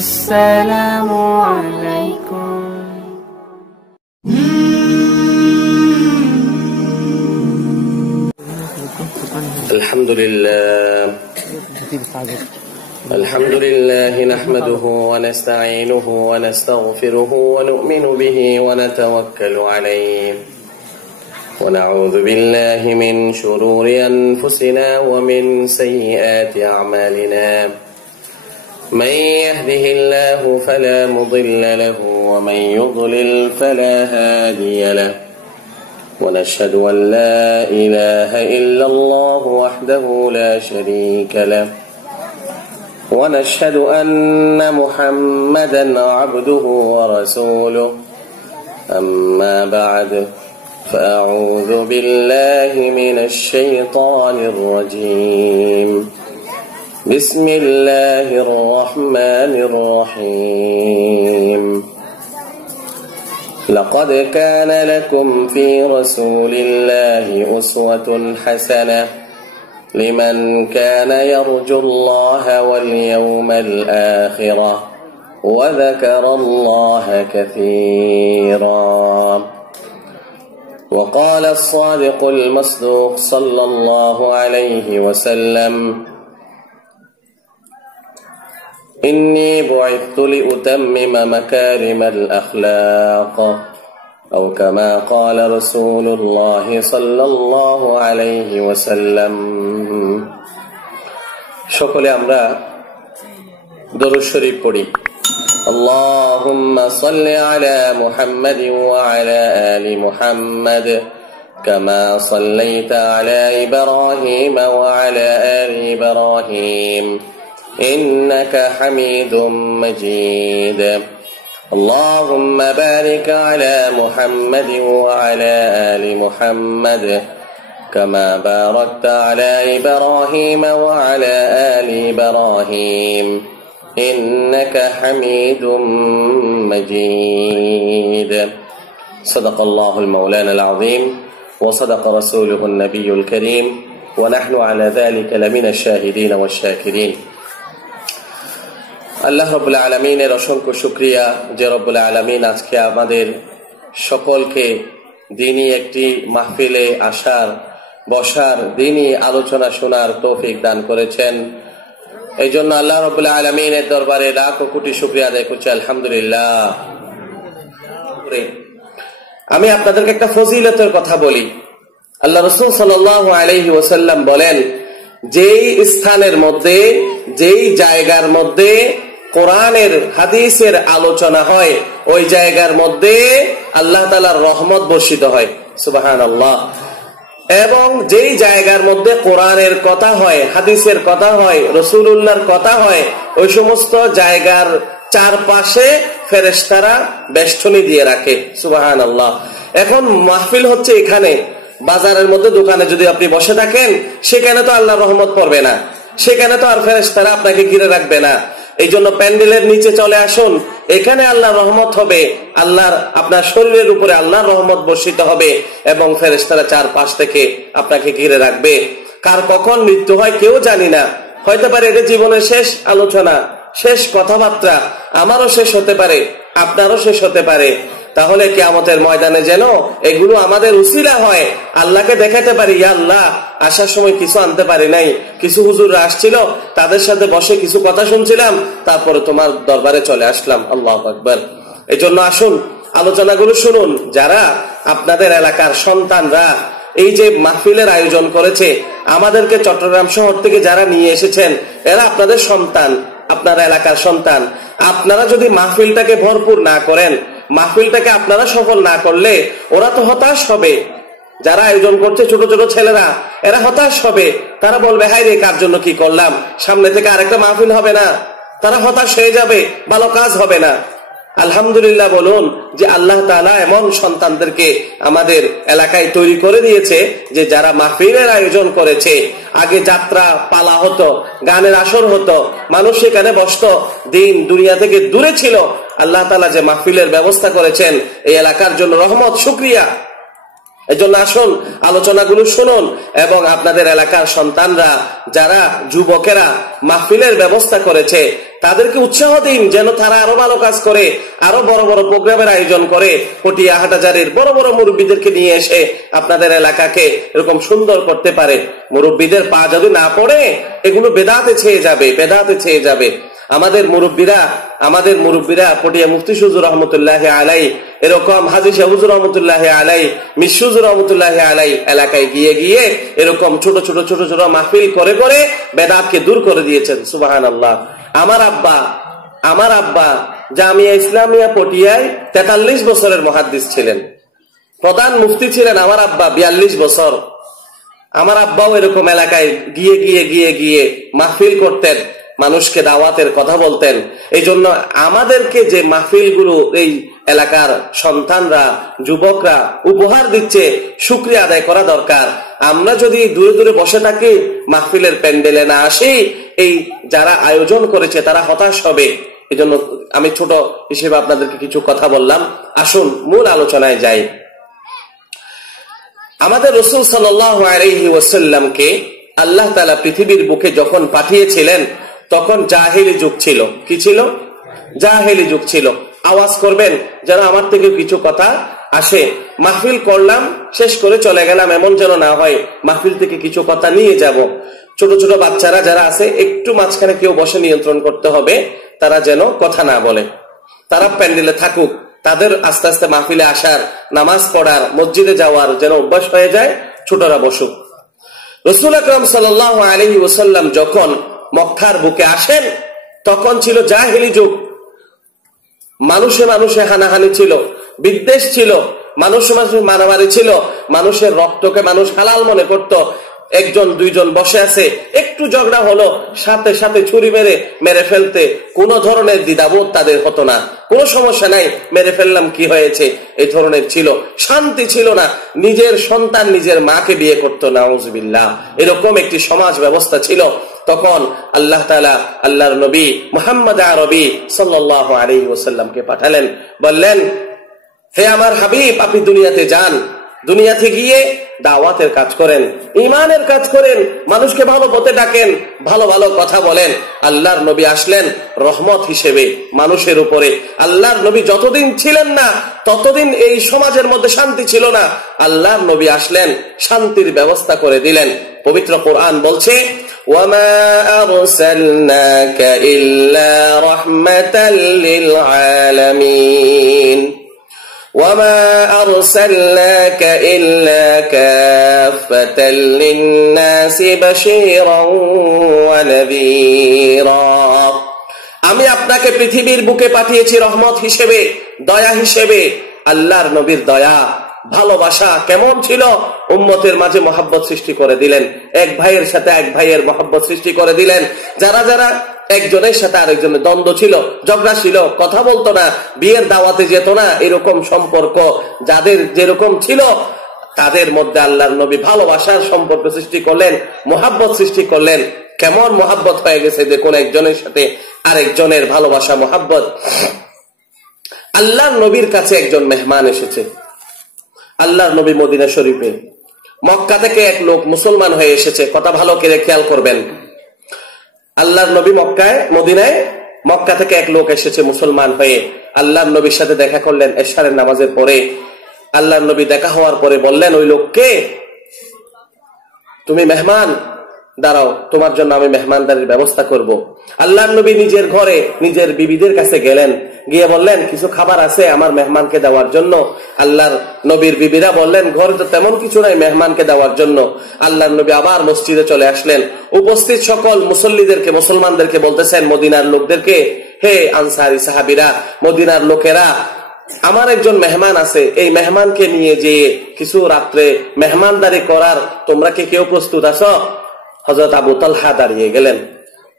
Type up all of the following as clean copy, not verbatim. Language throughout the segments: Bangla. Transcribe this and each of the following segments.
আসসালামু আলাইকুম। الحمد لله نحمده ونستعينه ونستغفره ونؤمن به ونتوكل عليه ونعوذ بالله من شرور أنفسنا ومن سيئات أعمالنا من يهده الله فلا مضل له ومن يضلل فلا هادي له ونشهد أن لا إله إلا الله وحده لا شريك له ونشهد أن محمدا عبده ورسوله أما بعد فأعوذ بالله من الشيطان الرجيم بسم الله الرحمن الرحيم لقد كان لكم في رسول الله أسوة حسنة لمن كان يرجو الله واليوم الآخر وذكر الله كثيرا وقال الصادق المصدوق صلى الله عليه وسلم إني بعثت لأتمم مكارم الأخلاق أو كما قال رسول الله صلى الله عليه وسلم সকলে আমরা দরুদ শরীফ পড়ি। اللهم صل على محمد وعلى آل محمد كما صليت على إبراهيم وعلى آل إبراهيم إنك حميد مجيد اللهم بارك على محمد وعلى آل محمد كما باركت على إبراهيم وعلى آل إبراهيم إنك حميد مجيد صدق الله المولانا العظيم وصدق رسوله النبي الكريم ونحن على ذلك لمن الشاهدين والشاكرين আল্লাহ রাব্বুল আলামিনের অসংখ্য শুকরিয়া যে রব্বুল আলামিন আজকে আমাদের সকলকে দ্বীনি একটি মাহফিলে আসার, বসার, দ্বীনি আলোচনা শোনার তৌফিক দান করেছেন। এই জন্য আল্লাহ রাব্বুল আলামিনের দরবারে লাখো কোটি শুকরিয়া আদায় করছি, আলহামদুলিল্লাহ। আমি আপনাদেরকে একটা ফজিলতের কথা বলি। আল্লাহ রাসূল সাল্লাল্লাহু আলাইহি ওয়াসাল্লাম বলেন, যেই স্থানের মধ্যে, যেই জায়গার মধ্যে কোরআনের হাদিসের আলোচনা হয়, ওই জায়গার মধ্যে আল্লাহ তাআলার রহমত বর্ষিত হয়। সুবহানাল্লাহ। এবং যেই জায়গার মধ্যে কোরআনের কথা হয়, হাদিসের কথা হয়, রাসূলুল্লাহর কথা হয়, ওই সমস্ত জায়গার চারপাশে ফেরেশতারা বেষ্টনী দিয়ে রাখে। সুবহানাল্লাহ। এখন মাহফিল হচ্ছে এখানে, বাজারের মধ্যে দোকানে যদি আপনি বসে থাকেন, সেখানে তো আল্লাহর রহমত পড়বে না, সেখানে তো আর ফেরেশতারা আপনাকে ঘিরে রাখবে না। এই জন্য প্যান্ডেলের নিচে চলে আসুন, এখানে আল্লাহর রহমত হবে, আল্লাহর আপনার শরীরের উপরে আল্লাহর রহমত বর্ষিত হবে এবং ফেরেশতারা চারপাশ থেকে আপনাকে ঘিরে রাখবে। কার কখন মৃত্যু হয় কেউ জানি না, হয়তো পারে এটা জীবনের শেষ আলোচনা, শেষ কথাবার্তা, আমারও শেষ হতে পারে, আপনারও শেষ হতে পারে। তাহলে কিয়ামতের ময়দানে যেন এগুলো আমাদের উসিলা হয়, আল্লাহকে দেখাতে পারি, ইয়া আল্লাহ, আসার সময় কিছু আনতে পারি নাই, কিছু হুজুররা আসছিল, তাদের সাথে বসে কিছু কথা শুনছিলাম, তারপরে তোমার দরবারে চলে আসলাম। আল্লাহু আকবার। এই জন্য আসুন আলোচনাগুলো শুনুন। যারা আপনাদের এলাকার সন্তানরা এই যে মাহফিলের আয়োজন করেছে, আমাদেরকে চট্টগ্রাম শহর থেকে যারা নিয়ে এসেছেন, এরা আপনাদের সন্তান, আপনার এলাকার সন্তান। আপনারা যদি মাহফিলটাকে ভরপুর না করেন, মাহফিলটাকে আপনারা সফল না করলে ওরা তো হতাশ হবে। যারা আয়োজন করছে ছোট ছোট ছেলেরা, এরা হতাশ হবে। তারা বলবে, হায় রে, কার জন্য কি করলাম, সামনে থেকে আরেকটা মাহফিল হবে না। তারা হতাশ হয়ে যাবে, ভালো কাজ হবে না। আলহামদুলিল্লাহ বলুন যে আল্লাহ তাআলা এমন সন্তানদেরকে আমাদের এলাকায় তৈরি করে দিয়েছে যে যারা মাহফিলের আয়োজন করেছে, আগে যাত্রা পালা হতো, গানের আসর হতো, মানুষ সেখানে বসতো, দিন দুনিয়া থেকে দূরে ছিল। আল্লাহ তাআলা যে মাহফিলের ব্যবস্থা করেছেন, এই এলাকার জন্য রহমত, শুকরিয়া। এজন্য আসুন আলোচনাগুলো শুনুন এবং আপনাদের এলাকার সন্তানরা, যারা যুবকেরা মাহফিলের ব্যবস্থা করেছে, তাদেরকে উৎসাহ দিন যেন তারা আরো ভালো কাজ করে, আরো বড় বড় প্রোগ্রামের আয়োজন করে, পটিয়া হাটহাজারীর বড় বড় মুরব্বীদেরকে নিয়ে এসে আপনাদের এলাকাকে এরকম সুন্দর করতে পারে। মুরব্বীদের পা যদি না পড়ে এগুলো বেদাতে ছেয়ে যাবে, বেদাতে ছেয়ে যাবে। আমাদের মুরব্বীরা পটিয়া মুফতি হুজুর রহমতুল্লাহ আলাই, এরকম হাজী শাহ হুজুর রহমতুল্লাহ আলাই, মিশু হুজুর রহমতুল্লাহ আলাই এলাকায় গিয়ে গিয়ে এরকম ছোট ছোট মাহফিল করে করে বেদাতকে দূর করে দিয়েছেন। সুবহানাল্লাহ। আমার আব্বা জামিয়া ইসলামিয়া পটিয়ায় 43 বছরের মুহাদ্দিস ছিলেন, প্রধান মুফতি ছিলেন আমার আব্বা 42 বছর। আমার আব্বাও এরকম এলাকায় গিয়ে গিয়ে গিয়ে গিয়ে মাহফিল করতেন, মানুষকে দাওয়াতের কথা বলতেন। এই জন্য আমাদেরকে যে মাহফিলগুলো এই এলাকার সন্তানরা, যুবকরা উপহার দিচ্ছে, শুকরিয়া আদায় করা দরকার। আমরা যদি দূরে দূরে বসে থাকি, মাহফিলের প্যান্ডেলে না আসি, এই যারা আয়োজন করেছে তারা হতাশ হবে। এই জন্য আমি ছোট হিসেবে আপনাদেরকে কিছু কথা বললাম। আসুন মূল আলোচনায় যাই। আমাদের রাসূল সাল্লাল্লাহু আলাইহি ওয়াসাল্লামকে আল্লাহ তাআলা পৃথিবীর বুকে যখন পাঠিয়েছিলেন তখন জাহেলি যুগ ছিল। কি ছিল? জাহেলি যুগ ছিল। আওয়াজ করবেন যেন আমার থেকে কিছু কথা আসে, মাহফিল করলাম শেষ করে চলে গেলাম, এমন যেন না হয়। মাহফিল থেকে কিছু কথা নিয়ে যাব। ছোট ছোট বাচ্চারা যারা আছে একটু মাঝখানে কেউ বসে নিয়ন্ত্রণ করতে হবে, তারা যেন কথা না বলে, তারা প্যান্ডেলে থাকুক। তাদের আস্তে আস্তে মাহফিলে আসার, নামাজ পড়ার, মসজিদে যাওয়ার যেন অভ্যাস হয়ে যায়, ছোটরা বসুক। রাসূল আকরাম সাল্লাল্লাহু আলাইহি ওয়াসাল্লাম যখন মক্কার বুকে আসেন তখন ছিল জাহেলি যুগ। মানুষে মানুষে হানাহানি ছিল, বিদ্বেষ ছিল, মানুষে মারামারি ছিল, মানুষের রক্তকে মানুষ হালাল মনে করত। একজন দুইজন বসে আছে, একটু ঝগড়া হলো, সাথে সাথে ছুরি মেরে ফেলতে কোন ধরনের দ্বিধাবোধ তাদের হতো না। কোনো সমস্যা নাই, মেরে ফেললাম, কি হয়েছে, এই ধরনের ছিল। শান্তি ছিল না। নিজের সন্তান নিজের মাকে বিয়ে করতো, নাউজুবিল্লাহ, এরকম একটি সমাজ ব্যবস্থা ছিল। তখন আল্লাহ তাআলা আল্লাহর নবী মুহাম্মদ আরবি সাল্লাল্লাহু আলাইহি ওয়াসাল্লামকে পাঠালেন, বললেন, হে আমার হাবিব, আপনি দুনিয়াতে যান, দুনিয়াতে গিয়ে দাওয়াতের কাজ করেন, ঈমানের কাজ করেন, মানুষকে ভালো পথে ডাকেন, ভালো ভালো কথা বলেন। আল্লাহর নবী আসলেন রহমত হিসেবে মানুষের উপরে। আল্লাহর নবী যতদিন ছিলেন না ততদিন এই সমাজের মধ্যে শান্তি ছিল না। আল্লাহর নবী আসলেন, শান্তির ব্যবস্থা করে দিলেন। পবিত্র কোরআন বলছে, ওয়ামা আরসালনাকা ইল্লা রাহমাতাল লিল আলামিন وما أرسلناك إلا كافة للناس بشيرا ونذيرا। আমি আপনাকে পৃথিবীর বুকে পাঠিয়েছি রহমত হিসেবে, দয়া হিসেবে। আল্লাহর নবীর দয়া, ভালোবাসা কেমন ছিল? উম্মতের মাঝে মহব্বত সৃষ্টি করে দিলেন, এক ভাইয়ের সাথে এক ভাইয়ের মহব্বত সৃষ্টি করে দিলেন। যারা যারা একজনের সাথে আরেকজনের দ্বন্দ্ব ছিল, ঝগড়া ছিল, কথা বলতো না, বিয়ের দাওয়াতে যেত না, এরকম সম্পর্ক যাদের যেরকম ছিল তাদের মধ্যে আল্লাহর নবী ভালোবাসার সম্পর্ক সৃষ্টি করলেন, মহব্বত সৃষ্টি করলেন। কেমন মহব্বত হয়ে গেছে দেখুন, একজনের সাথে আরেকজনের ভালোবাসা, মহব্বত। আল্লাহর নবীর কাছে একজন মেহমান এসেছে। আল্লাহর নবী মদিনা শরীফে, মক্কা থেকে এক লোক মুসলমান হয়ে এসেছে। কথা ভালো করে খেয়াল করবেন। আল্লাহর নবী মক্কা থেকে এক লোক এসেছে মুসলমান হয়ে। আল্লাহর নবীর সাথে দেখা করলেন এশারের নামাজের পরে। আল্লাহর নবী দেখা হওয়ার পরে বললেন ওই লোককে, তুমি মেহমান, দাঁড়াও, তোমার জন্য আমি মেহমানদারির ব্যবস্থা করব। আল্লাহর নবী নিজের ঘরে নিজের বিবিদের কাছে গেলেন, গিয়ে বললেন, কিছু খাবার আছে আমার মেহমানকে দেওয়ার জন্য। আল্লাহর নবীর বিবিরা বললেন, ঘরে তো তেমন কিছু নাই মেহমানকে দেওয়ার জন্য। আল্লাহর নবী আবার মসজিদে চলে আসলেন। উপস্থিত সকল মুসল্লিদেরকে, মুসলমানদেরকে বলতেছেন, মদিনার লোকদেরকে, হে আনসারী সাহাবীরা, মদিনার লোকেরা, আমার একজন মেহমান আছে, এই মেহমানকে নিয়ে যেয়ে কিছু রাত্রে মেহমানদারি করার তোমরা কি কেউ প্রস্তুত আছো? হযরত আবু তালহা দাঁড়িয়ে গেলেন,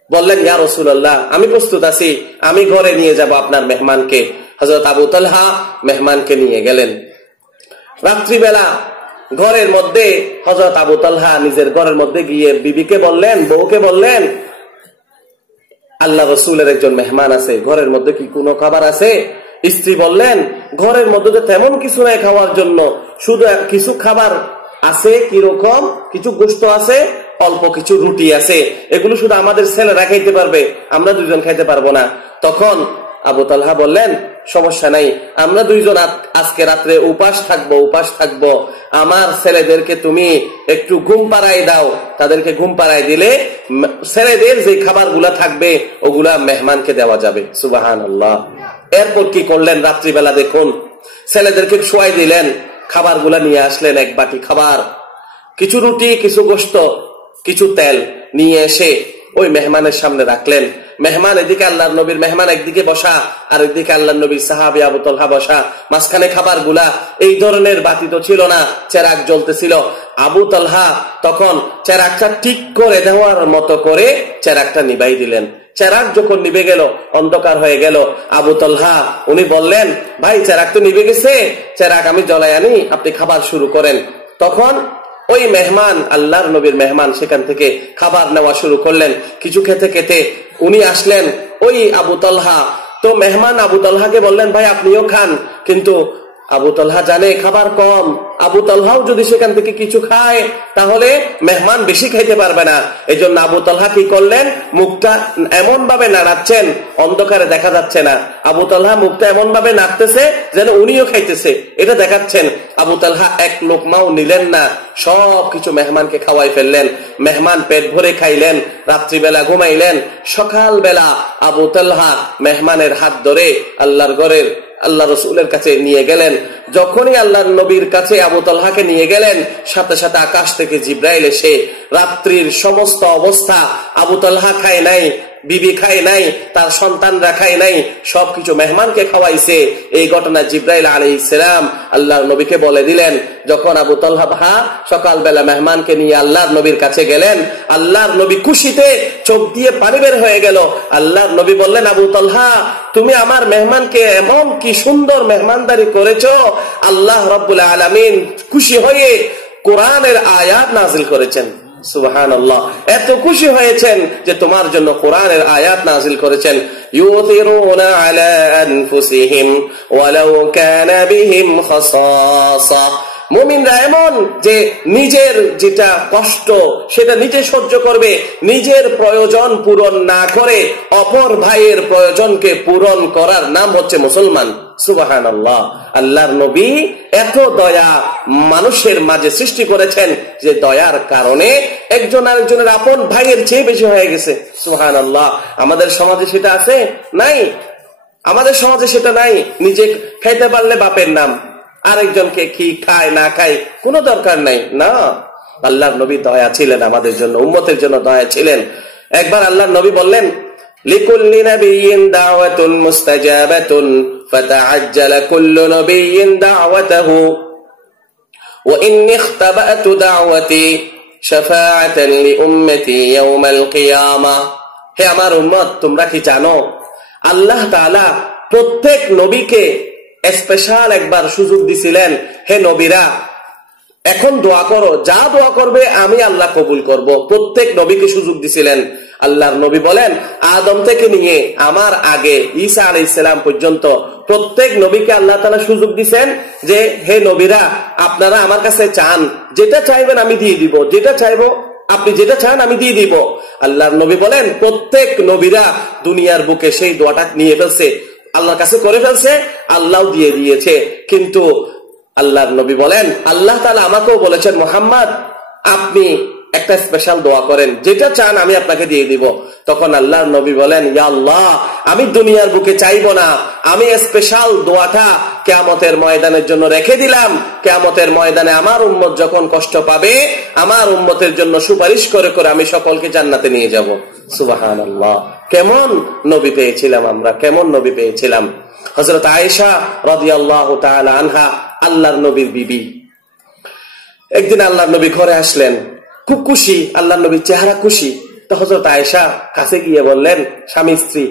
বললেন, ইয়া রাসূলুল্লাহ, আমি প্রস্তুত আছি, আমি ঘরে নিয়ে যাব আপনার মেহমানকে। হযরত আবু তালহা মেহমানকে নিয়ে গেলেন। রাত্রিবেলা ঘরের মধ্যে হযরত আবু তালহা নিজের ঘরের মধ্যে গিয়ে বিবিকে বললেন, বউকে বললেন, আল্লাহ রাসূলের একজন মেহমান আছে, ঘরের মধ্যে কি কোনো খাবার আছে? স্ত্রী বললেন, ঘরের মধ্যে তেমন কিছু নাই খাওয়ার জন্য, শুধু কিছু খাবার আছে, কিরকম, কিছু গোশত আছে, অল্প কিছু রুটি আছে, এগুলো শুধু আমাদের ছেলেরা খাইতে পারবে, আমরা দুইজন খাইতে পারবো না। তখন আবু তালহা বললেন, সমস্যা নাই, আমরা দুইজন আজকে রাত্রে উপাস থাকবো, আমার ছেলেদেরকে তুমি একটু ঘুম পাড়াই দাও। তাদেরকে ঘুম পাড়াই দিলে ছেলেদের যে খাবারগুলা থাকবে ওগুলা মেহমানকে দেওয়া যাবে। সুবহানাল্লাহ। এরপর কি করলেন, রাত্রিবেলা দেখুন ছেলেদেরকে শোয়াই দিলেন, খাবারগুলা নিয়ে আসলেন, এক বাটি খাবার, কিছু রুটি, কিছু গোশত, কিছু তেল নিয়ে এসে ওই মেহমানের সামনে রাখলেন। মেহমান এদিকে আল্লাহর নবীর মেহমান একদিকে বসা, আর একদিকে আল্লাহর নবীর সাহাবী আবু তালহা বসা, মাঝখানে খাবারগুলা। এই ধরনের বাতি তো ছিল না, চেরাগ জ্বলতেছিল। আবু তালহা তখন চেরাগটা ঠিক করে দেওয়ার মতো করে চেরাগটা নিভাই দিলেন। চেরাগ যখন নিভে গেল, অন্ধকার হয়ে গেল, আবু তালহা উনি বললেন, ভাই চেরাগ তো নিভে গেছে, চেরাগ আমি জ্বলাই আনি, আপনি খাবার শুরু করেন। তখন ওই মেহমান, আল্লাহর নবীর মেহমান, সেখান থেকে খাবার নেওয়া শুরু করলেন। কিছু খেতে খেতে উনি আসলেন ওই আবু তালহা। তো মেহমান আবু তালহাকে বললেন, ভাই আপনিও খান। কিন্তু আবু তালহা জানে খাবার কম, আবু তালহাও যদি সেখান থেকে কিছু খায় তাহলে মেহমান বেশি খাইতে পারবে না। এই জন্য আবু তালহা কি করলেন, মুখটা এমন ভাবে নাড়াচ্ছেন, অন্ধকারে দেখা যাচ্ছে না, আবু তালহা মুখটা এমন ভাবে নাড়তেছে যেন উনিও খাইতেছে, এটা দেখাচ্ছেন। আবু তালহা এক লোকমাও নিলেন না, সব কিছু মেহমানকে খাওয়াই ফেললেন। মেহমান পেট ভরে খাইলেন, রাত্রিবেলা ঘুমাইলেন। সকালবেলা আবু তালহা মেহমানের হাত ধরে আল্লাহর ঘরের আল্লাহ রসুলের কাছে নিয়ে গেলেন। যখনই আল্লাহর নবীর কাছে আবু তালহাকে নিয়ে গেলেন, সাথে সাথে আকাশ থেকে জিব্রাইল এসে রাত্রির সমস্ত অবস্থা, আবু তালহা খায় নাই, বিবি খায় নাই, তার সন্তানরা খায় নাই, সবকিছু মেহমানকে খাওয়াইছে। এই ঘটনা জিব্রাইল আলাইহিস সালাম আল্লাহর নবীকে বলে দিলেন। যখন আবু তালহা সকালবেলা মেহমানকে নিয়ে আল্লাহর নবীর কাছে গেলেন, আল্লাহর নবী খুশিতে চোখ দিয়ে পানি বের হয়ে গেল। আল্লাহর নবী বললেন, আবু তালহা তুমি আমার মেহমানকে এমন কি সুন্দর মেহমানদারি করেছো, আল্লাহ রাব্বুল আলামিন খুশি হয়ে কোরআনের আয়াত নাযিল করেছেন। সুবহানাল্লাহ। এত খুশি হয়েছেন যে তোমার জন্য কোরআনের আয়াত নাযিল করেছেন। ইউথিরুনা আলা আনফুসিহিম ওয়ালাউ কানা বিহিম খাসাসা। মুমিনরা এমন যে নিজের যেটা কষ্ট সেটা নিজে সহ্য করবে, নিজের প্রয়োজন পূরণ না করে অপর ভাইয়ের প্রয়োজনকে পূরণ করার নাম হচ্ছে মুসলমান। সুবহানাল্লাহ। আল্লাহর নবী এত দয়া মানুষের মাঝে সৃষ্টি করেছেন যে দয়ার কারণে একজন আরেকজনের আপন ভাইয়ের চেয়ে বেশি হয়ে গেছে। সুবহানাল্লাহ। আমাদের সমাজে সেটা আছে? নাই। আমাদের সমাজে সেটা নাই। নিজে খাইতে পারলে বাপের নাম, আরেকজনকে কি খায় না খায় কোনো দরকার নাই। না, আল্লাহর নবী দয়া ছিলেন আমাদের জন্য, উম্মতের জন্য দয়া ছিলেন। একবার আল্লাহর নবী বললেন, লিকুল্লি নাবিয়্যিন দাওয়াতুন মুস্তাজাবাতুন ফাতাআজ্জালা কুল্লু নাবিয়্যিন দাওয়াতাহু ওয়া ইন্নী ইখতাবাতু দাওয়াতি শাফাআতান লিউম্মতি ইয়াওমাল কিয়ামাহ। হে আমার উম্মত, তোমরা কি জানো আল্লাহ তাআলা প্রত্যেক নবীকে স্পেশাল একবার সুযোগ দিছিলেন, হে নবীরা এখন দোয়া করো, যা দোয়া করবে আমি আল্লাহ কবুল করব। প্রত্যেক নবীকে সুযোগ দিছিলেন। আল্লাহর নবী বলেন, আদম থেকে নিয়ে আমার আগে ঈসা আলাইহিস সালাম পর্যন্ত প্রত্যেক নবীকে আল্লাহ তাআলা সুযোগ দিবেন যে হে নবীরা আপনারা আমার কাছে চান, যেটা চাইবেন আমি দিয়ে দিব, যেটা চাইবো আপনি যেটা চান আমি দিয়ে দিব। আল্লাহর নবী বলেন, প্রত্যেক নবীরা দুনিয়ার বুকে সেই দোয়াটা নিয়ে ফেলছে, আল্লাহর কাছে করে ফেলছে, আল্লাহ দিয়ে দিয়েছে। কিন্তু আল্লাহর নবী বলেন, আল্লাহ তাআলা আমাকেও বলেছেন, মুহাম্মদ আপনি একটা স্পেশাল দোয়া করেন, যেটা চান আমি আপনাকে দিয়ে দিব। তখন আল্লাহর নবী বলেন, ইয়া আল্লাহ আমি দুনিয়ার বুকে চাইবো না, আমি স্পেশাল দোয়াটা কিয়ামতের ময়দানের জন্য রেখে দিলাম। কিয়ামতের ময়দানে আমার উম্মত যখন কষ্ট পাবে, আমার উম্মতের জন্য সুপারিশ করে করে আমি সকলকে জান্নাতে নিয়ে যাব। সুবহানাল্লাহ। কেমন নবী পেয়েছিলাম আমরা, কেমন নবী পেয়েছিলাম। হযরত আয়েশা রাদিয়াল্লাহু তাআলা আনহা আল্লাহর নবীর বিবি। একদিন আল্লাহর নবী ঘরে আসলেন, খুব খুশি, আল্লাহর নবীর চেহারা খুশি। তো হযরত আয়েশা কাছে গিয়ে বললেন, স্বামী স্ত্রী,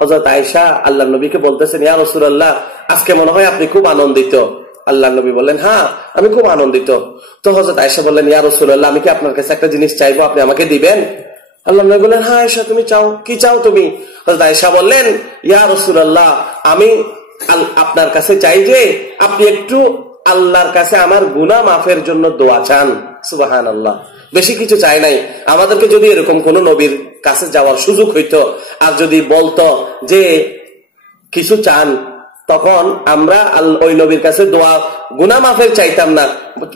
হযরত আয়েশা আল্লাহর নবীকে বলতেছেন, ইয়া রাসূলুল্লাহ আজকে মনে হয় আপনি খুব আনন্দিত। আল্লাহর নবী বললেন, হ্যাঁ আমি খুব আনন্দিত। তো হযরত আয়েশা বললেন, ইয়া রাসূলুল্লাহ আমি কি আপনার কাছে একটা জিনিস চাইবো, আপনি আমাকে দিবেন? আল্লাহর নবী বললেন, হ্যাঁ আয়েশা তুমি চাও, কি চাও তুমি? হযরত আয়েশা বললেন, ইয়া রাসূলুল্লাহ আমি আপনার কাছে চাই যে আপনি একটু আল্লাহর কাছে আমার গুনাহ মাফের জন্য দোয়া চান। সুবহানাল্লাহ। বেশি কিছু চাই নাই। আমাদেরকে যদি এরকম কোন নবীর কাছে যাওয়ার সুযোগ হইতো, আর যদি বলতো যে কিছু চান, তখন আমরা ওই নবীর কাছে দোয়া গুনাহ মাফের চাইতাম না,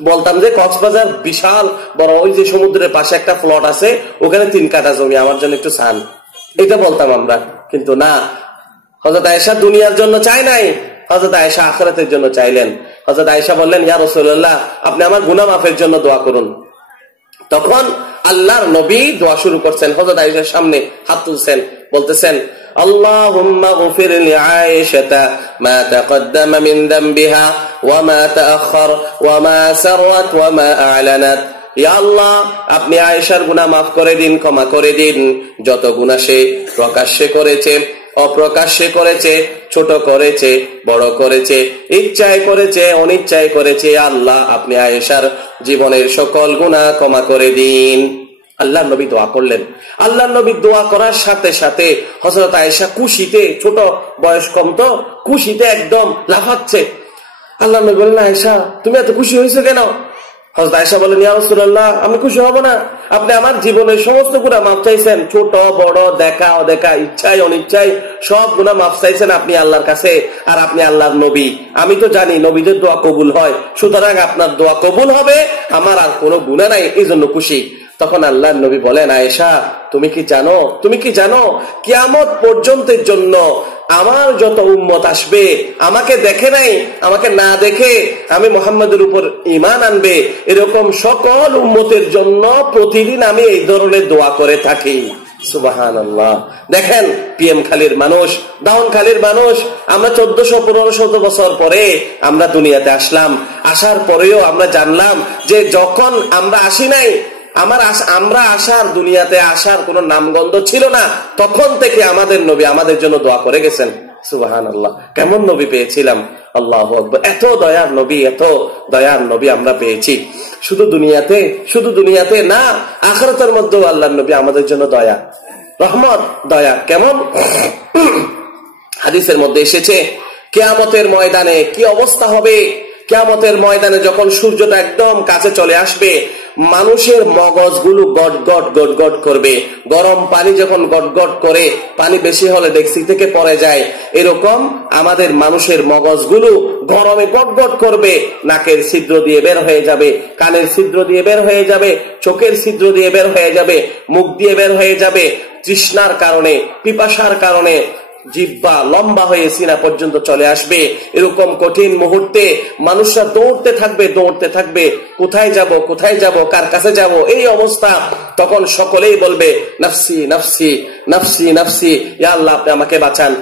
বলতাম যে কক্সবাজার বিশাল বড় ওই যে সমুদ্রের পাশে একটা প্লট আছে, ওখানে 3 কাঠা জমি আমার জন্য একটু চান, এটা বলতাম আমরা। কিন্তু না, হযরত আয়েশা দুনিয়ার জন্য চাই নাই, হযরত আয়েশা আখিরাতের জন্য চাইলেন। হযরত আয়েশা বললেন, ইয়া রাসূলুল্লাহ, আপনি আমার গুনাহ মাফের জন্য দোয়া করুন। তখন আল্লাহর নবী দোয়া শুরু করছেন, হযরত আয়েশার সামনে হাত তুলছেন, বলতেছেন, আল্লাহুম্মা গফির লিআয়েশাতা মা তাকদ্দামা মিন যামবিহা ওয়া মা তাআখার ওয়া মা সাররাত ওয়া মা আ'লানাত। ইয়া আল্লাহ, আপনি আয়েশার গুনাহ মাফ করে দিন, ক্ষমা করে দিন, যত গুনাহ সে প্রকাশ্যে করেছে, অপ্রকাশ্যে করেছে, ছোট করেছে, বড় করেছে, ইচ্ছায় করেছে, অনিচ্ছায় করেছে। আল্লাহ, আপনি আয়েশার জীবনের সকল গুনাহ ক্ষমা করে দিন। আল্লাহ নবী দোয়া করলেন। আল্লাহ নবী দোয়া করার সাথে সাথে হযরত আয়েশা খুশিতে, ছোট বয়স কম তো, খুশিতে একদম লাফাচ্ছে। আল্লাহ নবী বললেন, আয়েশা তুমি এত খুশি হয়েছো কেন? হযরত আয়েশা বলেন, ইয়া রাসূলুল্লাহ, আমি খুশি হব না? আপনি আমার জীবনের সমস্ত গুনাহ মাফ চাইছেন, ছোট বড়, দেখা অদেখা, ইচ্ছায় অনিচ্ছায় সব গুনাহ মাফ চাইছেন আপনি আল্লাহর কাছে। আর আপনি আল্লাহর নবী, আমি তো জানি নবীদের দোয়া কবুল হয়, সুতরাং আপনার দোয়া কবুল হবে, আমার আর কোনো গুনাহ নাই, এই জন্য খুশি। তখন আল্লাহর নবী বলেন, আয়েশা তুমি কি জানো কিয়ামত পর্যন্তের জন্য আমার যত উম্মত আসবে, আমাকে দেখে নাই, আমাকে না দেখে আমি মুহাম্মদের উপর ঈমান আনবে, এরকম সকল উম্মতের জন্য প্রতিদিন আমি এই ধরনের দোয়া করে থাকি। সুবহানাল্লাহ। দেখেন, পিএম খালির মানুষ, দাউন খালির মানুষ, আমরা 1400-1500 বছর পরে আমরা দুনিয়াতে আসলাম। আসার পরেও আমরা জানলাম যে যখন আমরা আসি নাই, আমরা আসার, দুনিয়াতে আসার কোন নামগন্ধ ছিল না, তখন থেকে আমাদের নবী আমাদের জন্য দোয়া করে গেছেন। সুবহানাল্লাহ, কেমন নবী পেয়েছিলাম! আল্লাহু আকবার। এত দয়ার নবী আমরা পেয়েছি। শুধু দুনিয়াতে না, আখিরাতের মধ্যেও আল্লাহর নবী আমাদের জন্য দয়া, রহমত, দয়া। কেমন? হাদিসের মধ্যে এসেছে, কিয়ামতের ময়দানে কি অবস্থা হবে। কিয়ামতের ময়দানে যখন সূর্যটা একদম কাছে চলে আসবে, মানুষের মগজগুলো গটগট গটগট করবে। গরম পানি যখন গটগট করে, পানি বেশি হলে ডেকসি থেকে পড়ে যায়, এরকম আমাদের মানুষের মগজগুলো গরমে গটগট করবে। নাকের ছিদ্র দিয়ে বের হয়ে যাবে, কানের ছিদ্র দিয়ে বের হয়ে যাবে, চোখের ছিদ্র দিয়ে বের হয়ে যাবে, মুখ দিয়ে বের হয়ে যাবে। তৃষ্ণার কারণে, পিপাসার কারণে জিহ্বা লম্বা হয়ে সিনা পর্যন্ত চলে আসবে। এরকম কঠিন মুহূর্তে মানুষরা দৌড়তে থাকবে, কোথায় যাব, কার কাছে যাব, এই অবস্থা। তখন সকলেই বলবে, নাফসি নাফসি নাফসি নাফসি, ইয়া আল্লাহ আপনি আমাকে বাঁচান।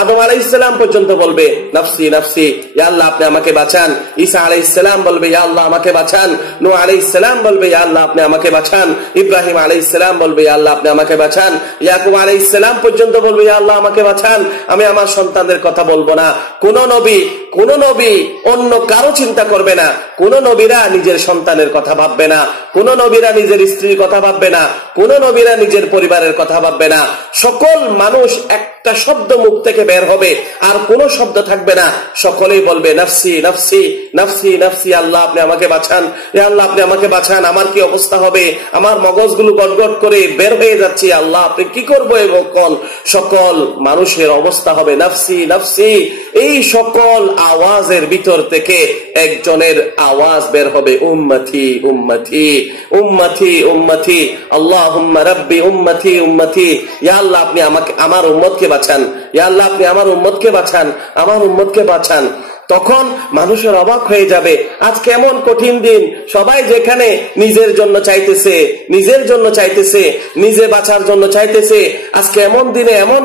আদম আলাইহিস সালাম পর্যন্ত বলবে, নাফসি নাফসি, ইয়া আল্লাহ আপনি আমাকে বাঁচান। ঈসা আলাইহিস সালাম বলবে, ইয়া আল্লাহ আমাকে বাঁচান। নূহ আলাইহিস সালাম বলবে, ইয়া আল্লাহ আপনি আমাকে বাঁচান। ইব্রাহিম আলাইহিস সালাম বলবে, ইয়া আল্লাহ আপনি আমাকে বাঁচান। ইয়াকুব আলাইহিস সালাম পর্যন্ত বলবে, ইয়া আল্লাহ আমাকে বাঁচান, আমি আমার সন্তানদের কথা বলবো না। কোন নবী অন্য কারো চিন্তা করবে না। কোন নবীরা নিজের সন্তানের কথা ভাববে না, কোন নবীরা নিজের স্ত্রীর কথা ভাববে না, কোন নবীরা নিজের পরিবারের কথা ভাববে না। সকল মানুষ একটা শব্দ মুখ থেকে বের হবে, আর কোন শব্দ থাকবে না। সকলেই বলবে, নাফসি নাফসি নাফসি নাফসি, আল্লাহ আপনি আমাকে বাঁচান, ইয়া আল্লাহ আপনি আমাকে বাঁচান। আমার কি অবস্থা হবে? আমার মগজগুলো গটগট করে বের হয়ে যাচ্ছে, আল্লাহ আপনি কি করবো? এবং সকল মানুষের অবস্থা হবে নাফসি নাফসি। এই সকল আওয়াজের ভিতর থেকে একজনের আওয়াজ বের হবে, উম্মতি উম্মতি উম্মতি উম্মতি, আল্লাহুম্মা রাব্বি উম্মতি উম্মতি। ইয়া আল্লাহ আপনি আমার উম্মতকে বাঁচান, ইয়া আল্লাহ আপনি আমার উম্মতকে বাঁচান, আমার উম্মতকে বাঁচান। তখন মানুষের অবাক হয়ে যাবে, আজ কেমন কঠিন দিন। সবাই যেখানে নিজের জন্য চাইতেছে, নিজে বাঁচার জন্য চাইতেছে, আজকে এমন দিনে এমন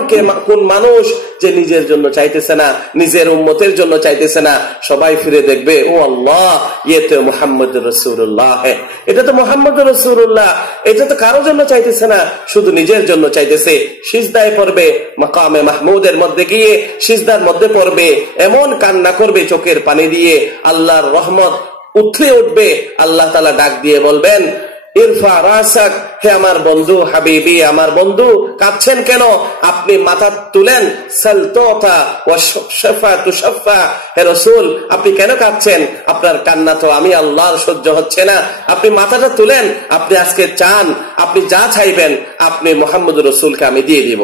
কোন মানুষ যে নিজের জন্য চাইতেছে না, নিজের উম্মতের জন্য চাইতেছে না। সবাই ফিরে দেখবে, ও আল্লাহ, ইয়ে তো মুহাম্মদ রাসূলুল্লাহ, এটা তো মুহাম্মদ রাসূলুল্লাহ। এটা তো কারোর জন্য চাইতেছে না, শুধু নিজের জন্য চাইতেছে। সিজদায় পড়বে, মাকামে মাহমুদের মধ্যে গিয়ে সিজদার মধ্যে পড়বে, এমন কান্না করবে চোখের পানি দিয়ে, আল্লাহর রহমত উঠলে উঠবে। আল্লাহ তাআলা ডাক দিয়ে বলবেন, ইরফা রাসাক, হে আমার বন্ধু হাবিবি, আমার বন্ধু কাঁদছেন কেন? আপনি মাথা তুলেন। সাল তুতা ওয়া শাফা তুশাফা, হে রাসূল আপনি কেন কাঁদছেন? আপনার কান্না তো আমি আল্লাহর সহ্য হচ্ছে না। আপনি মাথাটা তুলেন, আপনি আজকে চান, আপনি যা চাইবেন আপনি মুহাম্মদুর রাসূলকে আমি দিয়ে দিব।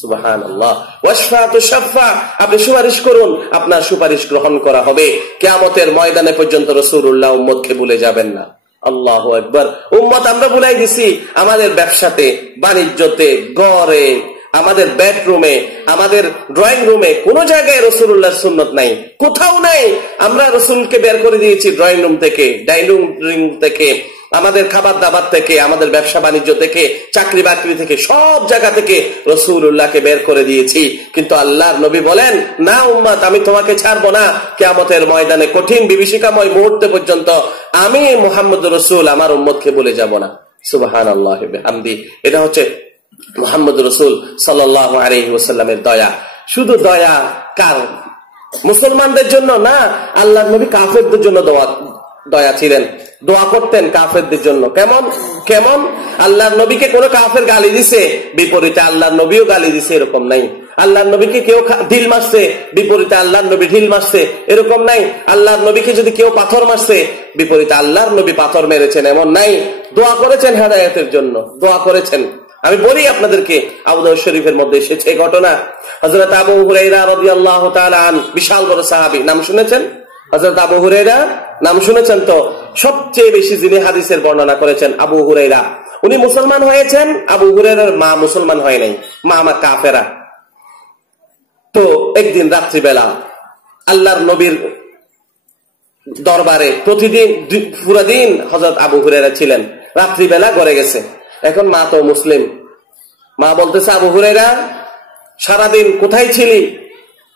সুবহানাল্লাহ। ওয়াশফা তুশাফা, আপনি সুপারিশ করুন, আপনার সুপারিশ গ্রহণ করা হবে। কিয়ামতের ময়দানে পর্যন্ত রাসূলুল্লাহ উম্মতকে ভুলে যাবেন না। আল্লাহু আকবার। উম্মত আমরা ভুলাই দিছি আমাদের ব্যবসাতে, বাণিজ্যতে, ঘরে, আমাদের বেডরুমে, আমাদের ড্রয়িং রুমে, কোন জায়গায় রাসূলুল্লাহর সুন্নাত নাই, কোথাও নাই। আমরা রাসূলকে বের করে দিয়েছি ড্রয়িং রুম থেকে, ডাইনিং রুম থেকে, আমাদের খাবার দাবার থেকে, আমাদের ব্যবসা বাণিজ্য থেকে, চাকরি বাকরি থেকে, সব জায়গা থেকে রাসূলুল্লাহকে বের করে দিয়েছি। কিন্তু আল্লাহর নবী বলেন, না উম্মত আমি তোমাকে ছাড়বো না। কিয়ামতের ময়দানে কঠিন বিভীষিকাময় মুহূর্তে পর্যন্ত আমি মুহাম্মদুর রাসূল আমার উম্মতকে বলে যাব না। সুবহানাল্লাহি ওয়া বিহামদি। এটা হচ্ছে মুহাম্মদুর রাসূল সাল্লাল্লাহু আলাইহি ওয়াসাল্লামের দয়া। শুধু দয়া কার? মুসলমানদের জন্য না, আল্লাহর নবী কাফেরদের জন্য দয়া ছিলেন, দোয়া করতেন কাফেরদের জন্য। কেমন কেমন? আল্লাহর নবীকে কোন কাফের গালি দিছে, বিপরীতে আল্লাহর নবীও গালি দিছে, এরকম নাই। আল্লাহর নবীকে কেউ ঢিল মারছে, বিপরীতে আল্লাহর নবী ঢিল মারছে, এরকম নাই। আল্লাহর নবীকে যদি কেউ পাথর মারছে, বিপরীতে আল্লাহর নবী পাথর মেরেছেন, এমন নাই। দোয়া করেছেন হেদায়েতের জন্য, দোয়া করেছেন। আমি বলি আপনাদেরকে, আবু দাউদ শরীফের মধ্যে এসেছে ঘটনা। হযরত আবু হুরায়রা রাদিয়াল্লাহু তাআলা আন, বিশাল বড় সাহাবী, নাম শুনেছেন? হযরত আবু হুরায়রা নাম শুনেছেন তো? সবচেয়ে বেশি যিনি হাদিসের বর্ণনা করেছেন আবু হুরায়রা। উনি মুসলমান হয়েছেন, আবু হুরায়রার মা মুসলমান হয় নাই, মা আমার কাফেরা। তো একদিন রাত্রিবেলা আল্লাহর নবীর দরবারে প্রতিদিন পুরা দিন হযরত আবু হুরায়রা ছিলেন, রাত্রিবেলা ঘরে গেছে। এখন মা তো মুসলিম, মা বলতেছে, আবু হুরায়রা সারাদিন কোথায় ছিলি?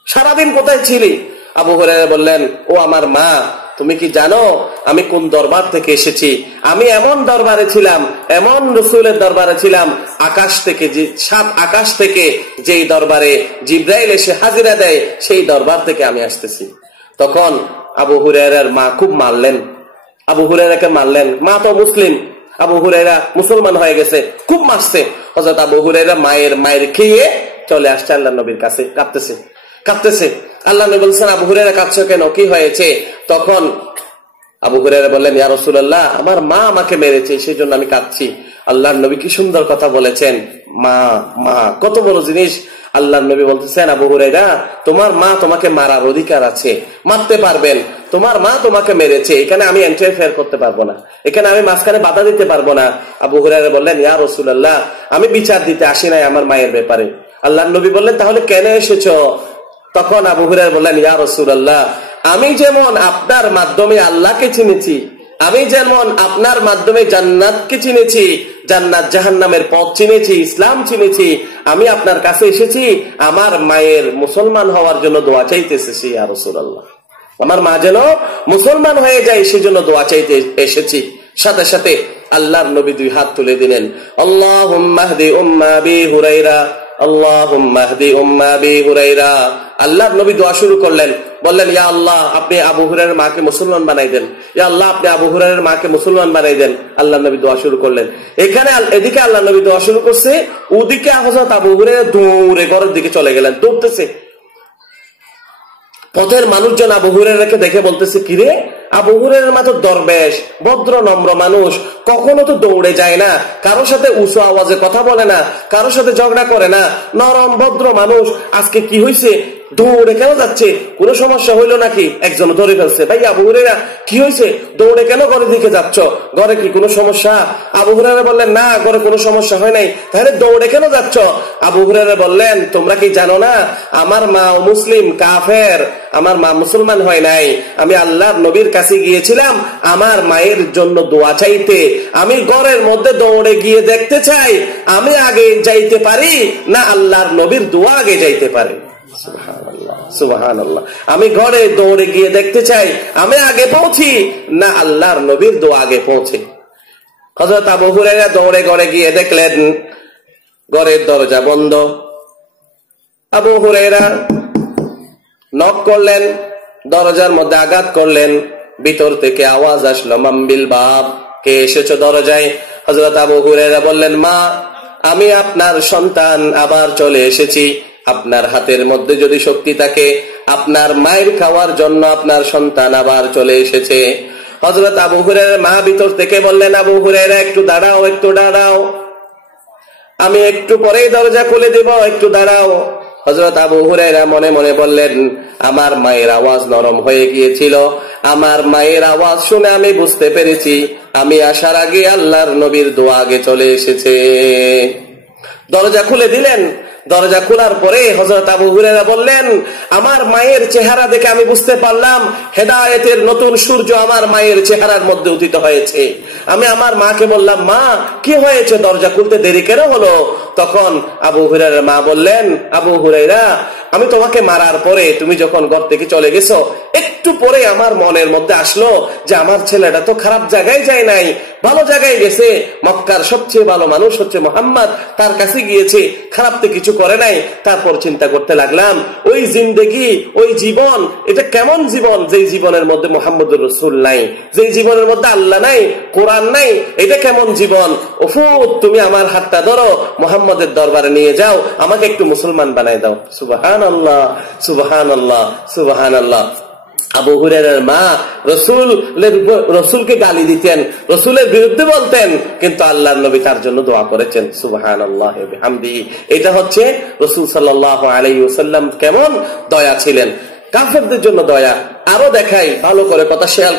সারাদিন কোথায় ছিলি? আবু হুরায়রা বললেন, ও আমার মা, তুমি কি জানো আমি কোন দরবার থেকে এসেছি? আমি এমন দরবারে ছিলাম, এমন রাসূলের দরবারে ছিলাম, আকাশ থেকে, সাত আকাশ থেকে যেই দরবারে জিবরাইল এসে হাজিরা দেয়, সেই দরবার থেকে আমি আসতেছি। তখন আবু হুরায়রার মা খুব মারলেন, আবু হুরায়রাকে মারলেন। মা তো মুসলিম, আবু হুরায়রা মুসলমান হয়ে গেছে, খুব মারছে। হযরত আবু হুরায়রা মায়ের খেয়ে চলে আসছে আল্লাহর নবীর কাছে, কাঁদতেছে। আল্লাহ নবী বলছেন, আবু হুরায়রা কাঁদছো কেন, কি হয়েছে? তখন আবু হুরায়রা বললেন, ইয়া রাসূলুল্লাহ, আমার মা আমাকে মেরেছে, সেই জন্য আমি কাঁদছি। আল্লাহর নবী কি সুন্দর কথা বলেছেন, মা, মা কত বড় জিনিস। আল্লাহর নবী বলতেছেন, আবু হুরায়রা, তোমার মা তোমাকে মারার অধিকার আছে, মারতে পারবেন। তোমার মা তোমাকে মেরেছে, এখানে আমি ইন্টারফেয়ার করতে পারবো না, এখানে আমি মাঝখানে বাধা দিতে পারবো না। আবু হুরায়রা বললেন, ইয়া রাসূলুল্লাহ, আমি বিচার দিতে আসি নাই আমার মায়ের ব্যাপারে। আল্লাহর নবী বললেন, তাহলে কেন এসেছো? তখন আবু হুরায়রা বললেন, ইয়া রাসূলুল্লাহ, আমি যেমন আপনার মাধ্যমে আল্লাহকে চিনেছি, আমি যেমন আপনার মাধ্যমে জান্নাতকে চিনেছি, জান্নাত জাহান্নামের পথ চিনেছি, ইসলাম চিনেছি, আমি আপনার কাছে এসেছি আমার মায়ের মুসলমান হওয়ার জন্য দোয়া চাইতে এসেছি। ইয়া রাসূলুল্লাহ, আমার মা যেন মুসলমান হয়ে যায় সেজন্য দোয়া চাইতে এসেছি। সাথে সাথে আল্লাহর নবী দুই হাত তুলে দিলেন, আল্লাহুম্মা হদি উম্মা আবি হুরায়রা, আল্লাহুম্মা হদি উম্মা আবি হুরায়রা। আল্লাহর নবী দোয়া শুরু করলেন, বললেন, ইয়া আল্লাহ, আপনি আবু হুরায়রার মাকে মুসলমান বানাই দেন। ইয়া আল্লাহ, আপনি আবু হুরায়রার মাকে মুসলমান বানাই দেন। আল্লাহর নবী দোয়া শুরু করলেন। এদিকে আল্লাহর নবী দোয়া শুরু করছে, ওদিকে হযরত আবু হুরায়রা দৌড়ে ঘরের দিকে চলে গেলেন, দৌড়তেছে। পথের মানুষজন আবু হুরায়রাকে দেখে বলতেছে, কিরে, আবু হুরায়রার মা তো দরবেশ, ভদ্র নম্র মানুষ, কখনো তো দৌড়ে যায় না, কারোর সাথে উঁচু আওয়াজে কথা বলে না, কারোর সাথে ঝগড়া করে না, নরম ভদ্র মানুষ, আজকে কি হয়েছে, দৌড়ে কেন যাচ্ছে? কোন সমস্যা হইলো নাকি? একজন ধরে ফেলছে, ভাই আবু হুরায়রা কি হয়েছে, দৌড়ে কেন ঘরের দিকে যাচ্ছ, ঘরে কি কোনো সমস্যা? আবু হুরায়রা বললেন, না, ঘরে কোনো সমস্যা হয় নাই। তাহলে দৌড়ে কেন যাচ্ছ? আবু হুরায়রা বললেন, তোমরা কি জানো না আমার মা মুসলিম, কাফের, আমার মা মুসলমান হয় নাই। আমি আল্লাহর নবীর কাছে গিয়েছিলাম আমার মায়ের জন্য দোয়া চাইতে, আমি ঘরের মধ্যে দৌড়ে গিয়ে দেখতে চাই আমি আগে যাইতে পারি না আল্লাহর নবীর দোয়া আগে যাইতে পারে। সুবহানাল্লাহ, সুবহানাল্লাহ। আমি ঘরে দৌড়ে গিয়ে দেখতে চাই আমি আগে পৌঁছি না আল্লাহর নবীর দোয়া আগে পৌঁছে। হযরত আবু হুরায়রা দৌড়ে ঘরে গিয়ে দেখলেন ঘরের দরজা বন্ধ। আবু হুরায়রা নক করলেন, দরজার মধ্যে আঘাত করলেন, ভিতর থেকে আওয়াজ আসলো, মাম্বিল বাব, কে এসেছো দরজায়? হযরত আবু হুরায়রা বললেন, মা, আমি আপনার সন্তান আবার চলে এসেছি। আপনার হাতের মধ্যে যদি শক্তি থাকে, আপনার মায়ের খাওয়ার জন্য আপনার সন্তান আবার চলে এসেছে। হযরত আবু হুরায়রার মা ভিতর থেকে বললেন, আবু হুরায়রা একটু দাঁড়াও, একটু দাঁড়াও, আমি একটু পরেই দরজা খুলে দেব, একটু দাঁড়াও। হযরত আবু হুরায়রা মনে মনে বললেন, আমার মায়ের আওয়াজ নরম হয়ে গিয়েছিল, আমার মায়ের আওয়াজ শুনে আমি বুঝতে পেরেছি আমি আসার আগে আল্লাহর নবীর দোয়া আগে চলে এসেছে। দরজা খুলে দিলেন। দরজা খোলার পরে হযরত আবু হুরায়রা বললেন, আমার মায়ের চেহারা দেখে আমি বুঝতে পারলাম হেদায়েতের নতুন সূর্য আমার মায়ের চেহারার মধ্যে উদিত হয়েছে। আমি আমার মাকে বললাম, মা, কি হয়েছে, দরজা খুলতে দেরি কেন হলো? তখন আবু হুরায়রার মা বললেন, আবু হুরায়রা, আমি তোমাকে মারার পরে তুমি যখন ঘর থেকে চলে গেছো, একটু পরে আমার মনের মধ্যে আসলো যে আমার ছেলেটা তো খারাপ জায়গায় যায় নাই, ভালো জায়গায় গেছে। মক্কার সবচেয়ে ভালো মানুষ হচ্ছে মুহাম্মদ, তার কাছে গিয়েছে, খারাপ তো কিছু করে নাই। তারপর চিন্তা করতে লাগলাম, ওই জিন্দেগি, ওই জীবন, এটা কেমন জীবন যেই জীবনের মধ্যে মুহাম্মদুর রাসূল নাই, যেই জীবনের মধ্যে আল্লাহ নাই, কোরআন নাই, এটা কেমন জীবন? ওফুত, তুমি আমার হাতটা ধরো, মুহাম্মদের দরবারে নিয়ে যাও, আমাকে একটু মুসলমান বানায় দাও। সুবহানাল্লাহ, সুবহানাল্লাহ, সুবহানাল্লাহ। আবু হুরায়রার মা রসুলকে গালি দিতেন, রসুলের বিরুদ্ধে বলতেন, কিন্তু আল্লাহর নবী তার জন্য দোয়া করেছেন। সুবহানাল্লাহ ওয়া বিহামদিহি। এটা হচ্ছে রাসূল সাল্লাল্লাহু আলাইহি ওয়াসাল্লাম কেমন দয়া ছিলেন, কাফেরদের জন্য দয়া। আরো দেখাই, ভালো করে কথা খেয়াল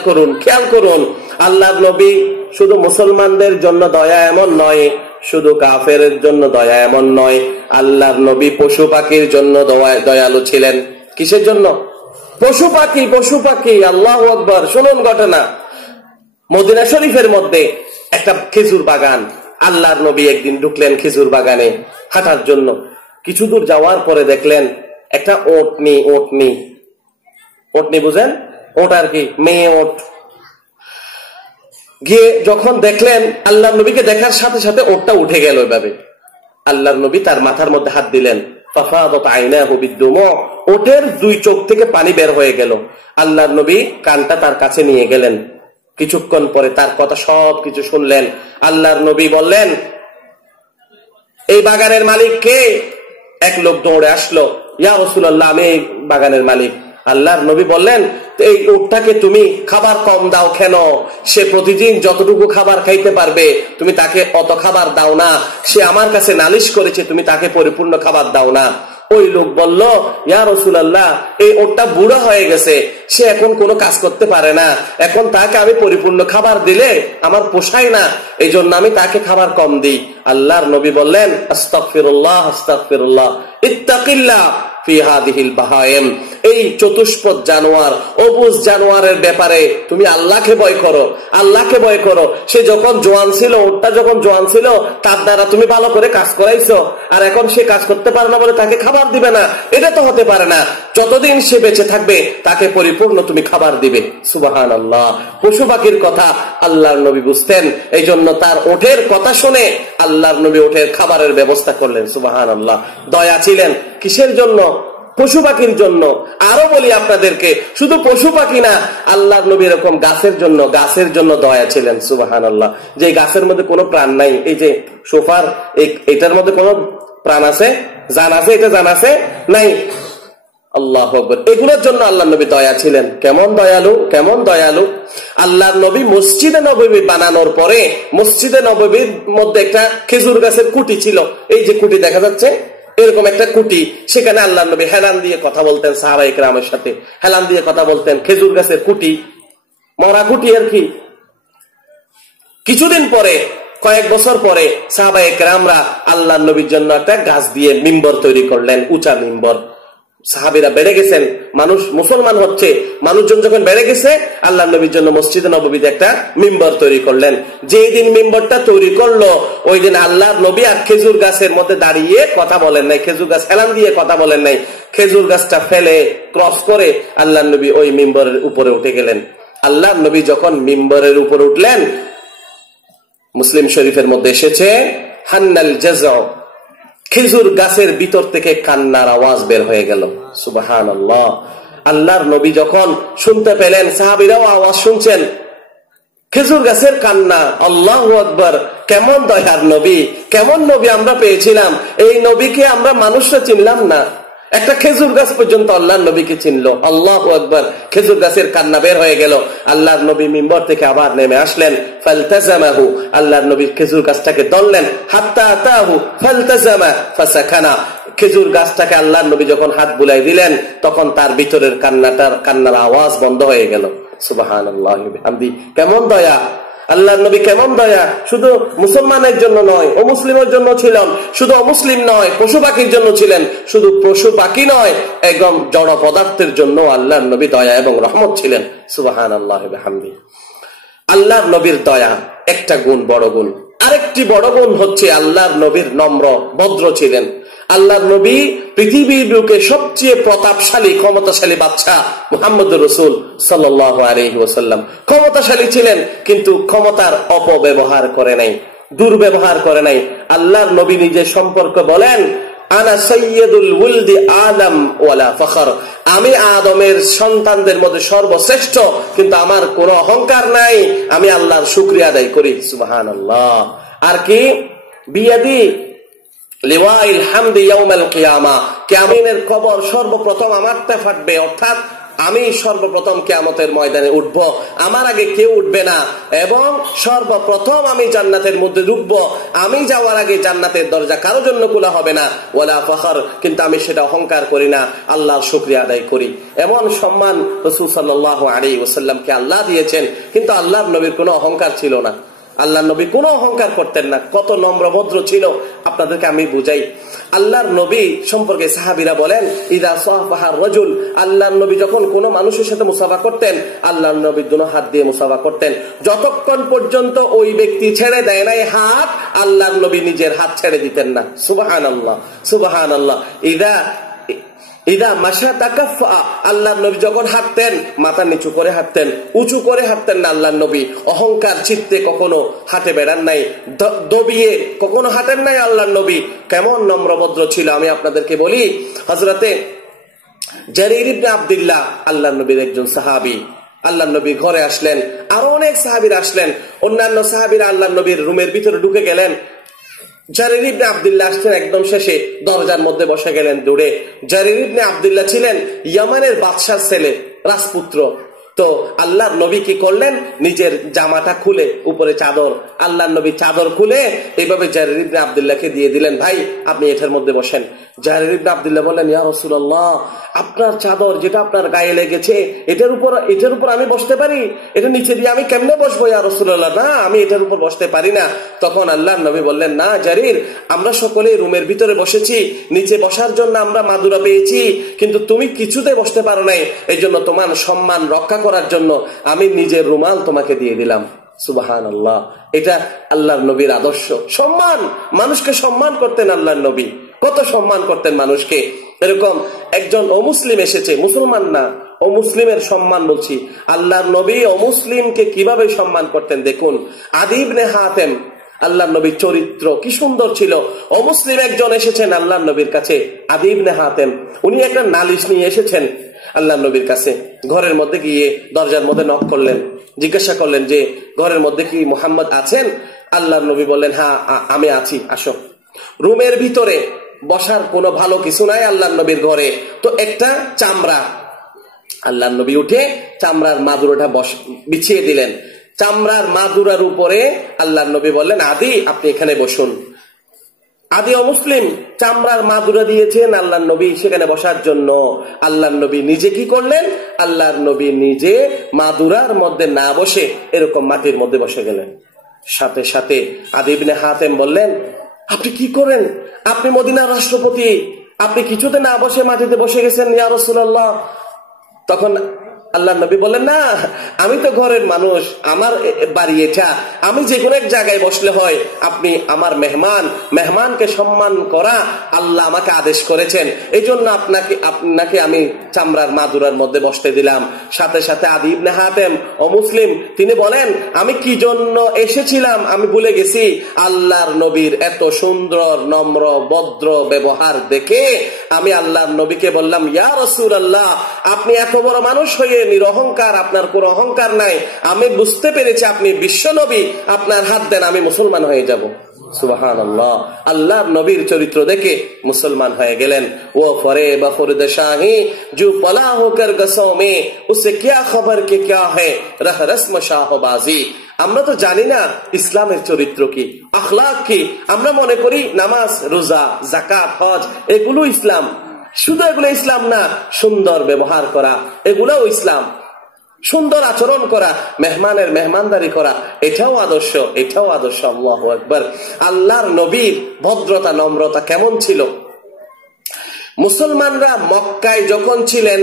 করুন। আল্লাহর নবী শুধু মুসলমানদের জন্য দয়া এমন নয়, শুধু কাফেরের জন্য দয়া এমন নয়, আল্লাহর নবী পশু পাখির জন্য দয়ালু ছিলেন। কিসের জন্য? পশু পাখি। আল্লাহু আকবার। শুনুন ঘটনা, মদিনা শরীফের মধ্যে একটা খেজুর বাগান। আল্লাহর নবী একদিন ঢুকলেন খেজুর বাগানে হাঁটার জন্য। কিছু দূর যাওয়ার পরে দেখলেন একটা ওটনি বুঝেন? ওট আর কি, মেয়ে ওট। গিয়ে যখন দেখলেন, আল্লাহর নবীকে দেখার সাথে সাথে ওটটা উঠে গেল। এভাবে আল্লাহর নবী তার মাথার মধ্যে হাত দিলেন, ফাফাদাত আইনাহু বিদ্দুমু, ওটের দুই চোখ থেকে পানি বের হয়ে গেল। আল্লাহর নবী কানটা তার কাছে নিয়ে গেলেন। কিছুক্ষণ পরে তার কথা সব কিছু শুনলেন। আল্লাহর নবী বললেন, এই বাগানের মালিক কে? এক লোক দৌড়ে আসলো, ইয়া রাসূলুল্লাহ, আমি এই বাগানের মালিক। আল্লাহর নবী বললেন, এই উটটাকে তুমি খাবার কম দাও কেন? সে প্রতিদিন যতটুকু খাবার খাইতে পারবে তুমি তাকে অত খাবার দাও না। সে আমার কাছে নালিশ করেছে, তুমি তাকে পরিপূর্ণ খাবার দাও না। ওই লোক বলল, ইয়া রাসূলুল্লাহ, এই ওটটা বুড়ো হয়ে গেছে, সে এখন কোনো কাজ করতে পারে না, এখন তাকে আমি পরিপূর্ণ খাবার দিলে আমার পোষায় না, এই জন্য আমি তাকে খাবার কম দিই। আল্লাহর নবী বললেন, আস্তাগফিরুল্লাহ, আস্তাগফিরুল্লাহ, ইত্তাকিল্লাহ ফি হাদিহিল বাহায়েম। এই চতুষ্পদ জানোয়ার, অবুজ জানোয়ারের ব্যাপারে তুমি আল্লাহকে ভয় করো, আল্লাহকে ভয় করো। সে যখন জোয়ান ছিল, ওটা যখন জোয়ান ছিল, তার দ্বারা তুমি ভালো করে কাজ করাইছো, আর এখন সে কাজ করতে পারে না বলে তাকে খাবার দিবে না, এটা তো হতে পারে না। যতদিন সে বেঁচে থাকবে তাকে পরিপূর্ণ তুমি খাবার দিবে। সুবহানাল্লাহ। পশু পাখির কথা আল্লাহর নবী বুঝতেন, এই জন্য তার ওঠের কথা শুনে আল্লাহর নবী ওঠের খাবারের ব্যবস্থা করলেন। সুবহানাল্লাহ। দয়া ছিলেন কিসের জন্য? পশু পাখির জন্য। আরো বলি আপনাদেরকে, শুধু পশু পাখি না, আল্লাহর নবী এরকম গাছের জন্য দয়া ছিলেন। সুবহানাল্লাহ। যে গাছের মধ্যে কোনো প্রাণ নাই, এই যে সোফার, এটার মধ্যে কোনো প্রাণ আছে? জান আছে? এটা জান আছে? নাই। আল্লাহু আকবার। এগুলোর জন্য আল্লাহর নবী দয়া ছিলেন। কেমন দয়ালু! আল্লাহর নবী মসজিদে নববী বানানোর পরে মসজিদে নববীর মধ্যে একটা খেজুর গাছের কুটি ছিল। এই যে কুটি দেখা যাচ্ছে, এরকম একটা কুটি, সেখানে আল্লাহর নবী হেলান দিয়ে কথা বলতেন সাহাবায়ে কেরামের সাথে, হেলান দিয়ে কথা বলতেন। খেজুর গাছের কুটি, মরা কুটি আর কি। কিছুদিন পরে, কয়েক বছর পরে সাহাবায়ে কেরামরা আল্লাহর নবীর জন্য একটা গাছ দিয়ে মিম্বর তৈরি করলেন, উঁচা মিম্বর। সাহাবীরা বেড়ে গেছেন, মানুষ মুসলমান হচ্ছে, মানুষজন যখন বেড়ে গেছে, আল্লাহর নবীর জন্য মসজিদে নববীতে একটা মিম্বর তৈরি করলেন। যেই দিন মিম্বরটা তৈরি করলো, ওই দিন আল্লাহর নবী আর খেজুর গাছের মধ্যে দাঁড়িয়ে কথা বলেন নাই, খেজুর গাছ হেলান দিয়ে কথা বলেন নাই। খেজুর গাছটা ফেলে ক্রস করে আল্লাহর নবী ওই মিম্বরের উপরে উঠে গেলেন। আল্লাহর নবী যখন মিম্বরের উপরে উঠলেন, মুসলিম শরীফের মধ্যে এসেছে, হান্নাল জাযা, খেজুর গাছের ভিতর থেকে কান্নার আওয়াজ বের হয়ে গেল। সুবহানাল্লাহ। আল্লাহর নবী যখন শুনতে পেলেন, সাহাবীরাও আওয়াজ শুনছেন, খেজুর গাছের কান্না, আল্লাহু আকবার। কেমন দয়ার নবী, কেমন নবী আমরা পেয়েছিলাম। এই নবীকে আমরা মানুষরা চিনলাম না, একটা খেজুর গাছ পর্যন্ত আল্লাহর নবীকে চিনলো। আল্লাহু আকবার। খেজুর গাছের কান্না বের হয়ে গেল। আল্লাহর নবী মিম্বর থেকে আবার নেমে আসলেন। ফালতাজামাহু, আল্লাহর নবী খেজুর গাছটাকে ধরলেন। হাত্তা আতাহু ফালতাজামা ফাসাকানা, খেজুর গাছটাকে আল্লাহর নবী যখন হাত বুলাই দিলেন তখন তার ভিতরের কান্নার আওয়াজ বন্ধ হয়ে গেল। সুবহানাল্লাহি ওয়া বিহামদি। কেমন দয়া আল্লাহর নবী, কেমন দয়া। শুধু মুসলমানের জন্য নয়, অমুসলিমের জন্য ছিলেন। শুধু অমুসলিম নয়, পশু পাখির জন্য ছিলেন। শুধু পশু পাখি নয়, একদম জড় পদার্থের জন্য আল্লাহর নবী দয়া এবং রহমত ছিলেন। সুবহানাল্লাহি ওয়া বিহামদি। আল্লাহর নবীর দয়া একটা গুণ, বড় গুণ। আরেকটি বড় গুণ হচ্ছে আল্লাহর নবীর নম্র, ভদ্র ছিলেন। আল্লাহর নবী পৃথিবীর বুকে সবচেয়ে প্রতাপশালী, ক্ষমতাশালী বাদশা মুহাম্মদুর রাসূল সাল্লাল্লাহু আলাইহি ওয়াসাল্লাম ক্ষমতাশালী ছিলেন, কিন্তু ক্ষমতার অপব্যবহার করে নাই, দুর্ব্যবহার করে নাই। আল্লাহর নবী নিজের সম্পর্কে বলেন, আনা সাইয়্যিদুল ওয়ালদি আদম ওয়ালা ফখর, আমি আদমের সন্তানদের মধ্যে সর্বশ্রেষ্ঠ, কিন্তু আমার কোনো অহংকার নাই, আমি আল্লাহর শুকরিয়া আদায় করি। সুবহানাল্লাহ। আর কি, বিয়াদি লিওয়াইল হামদি ইয়াউমাল কিয়ামা, কিয়ামতের খবর সর্বপ্রথম আমারটা ফাটবে, অর্থাৎ আমি সর্বপ্রথম কিয়ামতের ময়দানে উঠব, আমার আগে কেউ উঠবে না, এবং সর্বপ্রথম আমি জান্নাতের মধ্যে ঢুকবো। আমি যাওয়ার আগে জান্নাতের দরজা কারো জন্য খোলা হবে না। ওয়ালা ফখর, কিন্তু আমি সেটা অহংকার করি না, আল্লাহর শুকরিয়া আদায় করি। এমন সম্মান রাসূল সাল্লাল্লাহু আলাইহি ওয়াসাল্লামকে আল্লাহ দিয়েছেন, কিন্তু আল্লাহর নবীর কোনো অহংকার ছিল না। আল্লাহর নবী কোনো অহংকার করতেন না, কত নম্র ভদ্র ছিল। আপনাদেরকে আমি বুঝাই। আল্লাহর নবী সম্পর্কে সাহাবীরা বলেন, ইদা সাফাহা রাজুল, আল্লাহর নবী যখন কোনো মানুষের সাথে মুসাফা করতেন, আল্লাহর নবী দুনো হাত দিয়ে মুসাফা করতেন। যতক্ষণ পর্যন্ত ওই ব্যক্তি ছেড়ে দেয় নাই হাত, আল্লাহর নবী নিজের হাত ছেড়ে দিতেন না। সুবহানাল্লাহ, সুবহানাল্লাহ। ইদা মাশা তাকাফফা, আল্লাহর নবী যখন হাঁটতেন মাথা নিচু করে হাঁটতেন, উঁচু করে হাঁটতেন না। আল্লাহর নবী অহংকার চিত্তে কখনো হাঁটে বেড়ান নাই, দবিয়ে কখনো হাঁটেন নাই। আল্লাহর নবী কেমন নম্রভদ্র ছিল আমি আপনাদেরকে বলি। হযরতে জারীর ইবনে আব্দুল্লাহ আল্লাহর নবীর একজন সাহাবী, আল্লাহর নবী ঘরে আসলেন, আরো অনেক সাহাবীরা আসলেন। অন্যান্য সাহাবীরা আল্লাহর নবীর রুমের ভিতরে ঢুকে গেলেন। জারীর ইবনে আব্দুল্লাহ আসছেন একদম শেষে, দরজার মধ্যে বসে গেলেন দূরে। জারীর ইবনে আব্দুল্লাহ ছিলেন ইয়ামানের বাদশার ছেলে, রাজপুত্র। তো আল্লাহর নবী কি করলেন, নিজের জামাটা খুলে, উপরে চাদর, আল্লাহর নবী চাদর খুলে এইভাবে জারীর ইবনে আব্দুল্লাহকে দিয়ে দিলেন, ভাই আপনি এটার মধ্যে বসেন। জারীর ইবনে আব্দুল্লাহ বললেন, ইয়া রাসূলুল্লাহ, আপনার চাদর যেটা আপনার গায়ে লেগেছে এটার উপর আমি বসতে পারি? এটা নিচে দিয়ে আমি কেমনে বসবো ইয়া রাসূলুল্লাহ? না, আমি এটার উপর বসতে পারি না। তখন আল্লাহর নবী বললেন, না জারীর, আমরা সকলে রুমের ভিতরে বসেছি, নিচে বসার জন্য আমরা মাদুরা পেয়েছি, কিন্তু তুমি কিছুতে বসতে পারো নাই, এই জন্য তোমার সম্মান রক্ষা করার জন্য আমি নিজের রুমাল তোমাকে দিয়ে দিলাম। সুবহানাল্লাহ। এটা আল্লাহর নবীর আদর্শ, সম্মান, মানুষকে সম্মান করতেন আল্লাহর নবী, কত সম্মান করতেন মানুষকে। এরকম একজন অমুসলিম এসেছে, মুসলমান না, অমুসলিমের সম্মান বলছি। আল্লাহর নবী অমুসলিমকে কিভাবে সম্মান করতেন দেখুন। আদী ইবনে হাতেম, আল্লাহর নবীর চরিত্র কি সুন্দর ছিল। অমুসলিম একজন এসেছেন আল্লাহর নবীর কাছে, আদী ইবনে হাতেম, উনি একটা নালিশ নিয়ে এসেছেন আল্লাহর নবীর কাছে। ঘরের মধ্যে গিয়ে দরজার মধ্যে নক করলেন, জিজ্ঞাসা করলেন যে ঘরের মধ্যে কি মুহাম্মদ আছেন? আল্লাহর নবী বললেন, হ্যাঁ আমি আছি, আসো। রুমের ভিতরে বসার কোনো ভালো কিছু নাই আল্লাহর নবীর ঘরে, তো একটা চামড়া, আল্লাহর নবী উঠে চামড়ার মাদুরাটা বিছিয়ে দিলেন। চামড়ার মাদুরার উপরে আল্লাহর নবী বললেন, আদি আপনি এখানে বসুন। আদি অমুসলিম চামড়ার মাদুরা দিয়েছেন আল্লাহর নবী সেখানে বসার জন্য। আল্লাহর নবী নিজে কি করলেন, আল্লাহর নবী নিজে মাদুরার মধ্যে না বসে এরকম মাটির মধ্যে বসে গেলেন। সাথে সাথে আদী ইবনে হাতেম বললেন, আপনি কি করেন? আপনি মদিনার রাষ্ট্রপতি, আপনি কিছুতে না বসে মাটিতে বসে গেছেন ইয়া রাসূলুল্লাহ। তখন আল্লাহর নবী বললেন, না আমি তো ঘরের মানুষ, আমার বাড়ি এটা, আমি যে কোনো এক জায়গায় বসলে হয়, আপনি আমার মেহমানকে সম্মান করা আল্লাহ আমাকে আদেশ করেছেন, এই জন্য আপনাকে আমি চামড়ার মাদুরার মধ্যে বসতে দিলাম। সাথে সাথে আদী ইবনে হাতেম অমুসলিম, তিনি বলেন, আমি কি জন্য এসেছিলাম আমি ভুলে গেছি। আল্লাহর নবীর এত সুন্দর নম্র ভদ্র ব্যবহার দেখে আমি আল্লাহর নবীকে বললাম, ইয়া রাসূলুল্লাহ, আপনি এত বড় মানুষ হয়ে নিরহংকার, আপনার কোনো অহংকার নাই, আমি বুঝতে পেরেছি আপনি বিশ্ব নবী, আপনার হাত দেন, আমি মুসলমান হয়ে যাব। সুবহানাল্লাহ, আল্লাহর নবীর চরিত্র দেখে মুসলমান হয়ে গেলেন। ও ফরে বখুরদ শাহি জু পলা হোকর গসো মে উসে কিয়া খবর কে কিয়া है रह रस्म शाहबाजी। আমরা তো জানি না ইসলামের চরিত্র কি, আখলাক কি। আমরা মনে করি নামাজ, রোজা, যাকাত, হজ এগুলো ইসলাম। শুধু এগুলো ইসলাম না, সুন্দর ব্যবহার করা এগুলোও ইসলাম। সুন্দর আচরণ করা, মেহমানের মেহমানদারি করা, এটাও আদর্শ, এটাও আদর্শ। আল্লাহু আকবার। আল্লাহর নবীর ভদ্রতা, নম্রতা কেমন ছিল। মুসলমানরা মক্কায় যখন ছিলেন,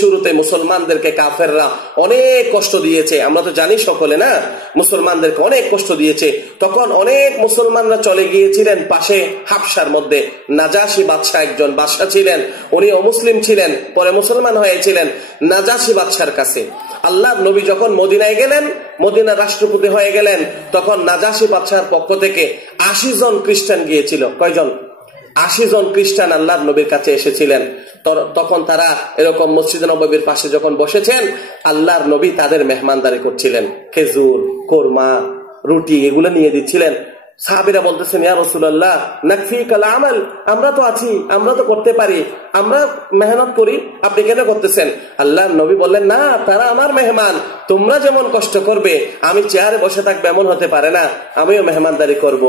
শুরুতে মুসলমানদেরকে কাফেররা অনেক কষ্ট দিয়েছে। আমরা তো জানি সকলে, না, মুসলমানদেরকে অনেক কষ্ট দিয়েছে। তখন অনেক মুসলমানরা চলে গিয়েছিলেন পাশে হাবশার মধ্যে। নাজাশি বাদশাহ একজন বাদশাহ ছিলেন, উনি অমুসলিম ছিলেন, পরে মুসলমান হয়েছিলেন, নাজাশি বাদশার কাছে। আল্লাহর নবী যখন মদিনায় গেলেন, মদিনার রাষ্ট্রপতি হয়ে গেলেন, তখন নাজাশি বাদশার পক্ষ থেকে 80 জন খ্রিস্টান গিয়েছিল। কয়জন? 80 জন খ্রিস্টান আল্লাহর নবীর কাছে এসেছিলেন। তখন তারা এরকম মসজিদে নববীর পাশে যখন বসেছেন, আল্লাহর নবী তাদের মেহমানদারি করছিলেন। খেজুর, কোরমা, রুটি এগুলো নিয়ে দিচ্ছিলেন। সাহাবীরা বলতেছেন, ইয়া রাসূলুল্লাহ নাকফিকাল আমাল, আমরা তো আছি, আমরা তো করতে পারি, আমরা মেহনত করি, আপনি কেন করতেছেন? আল্লাহর নবী বললেন, না, তারা আমার মেহমান, তোমরা যেমন কষ্ট করবে, আমি চেয়ারে বসে থাকবো এমন হতে পারে না, আমিও মেহমানদারি করব।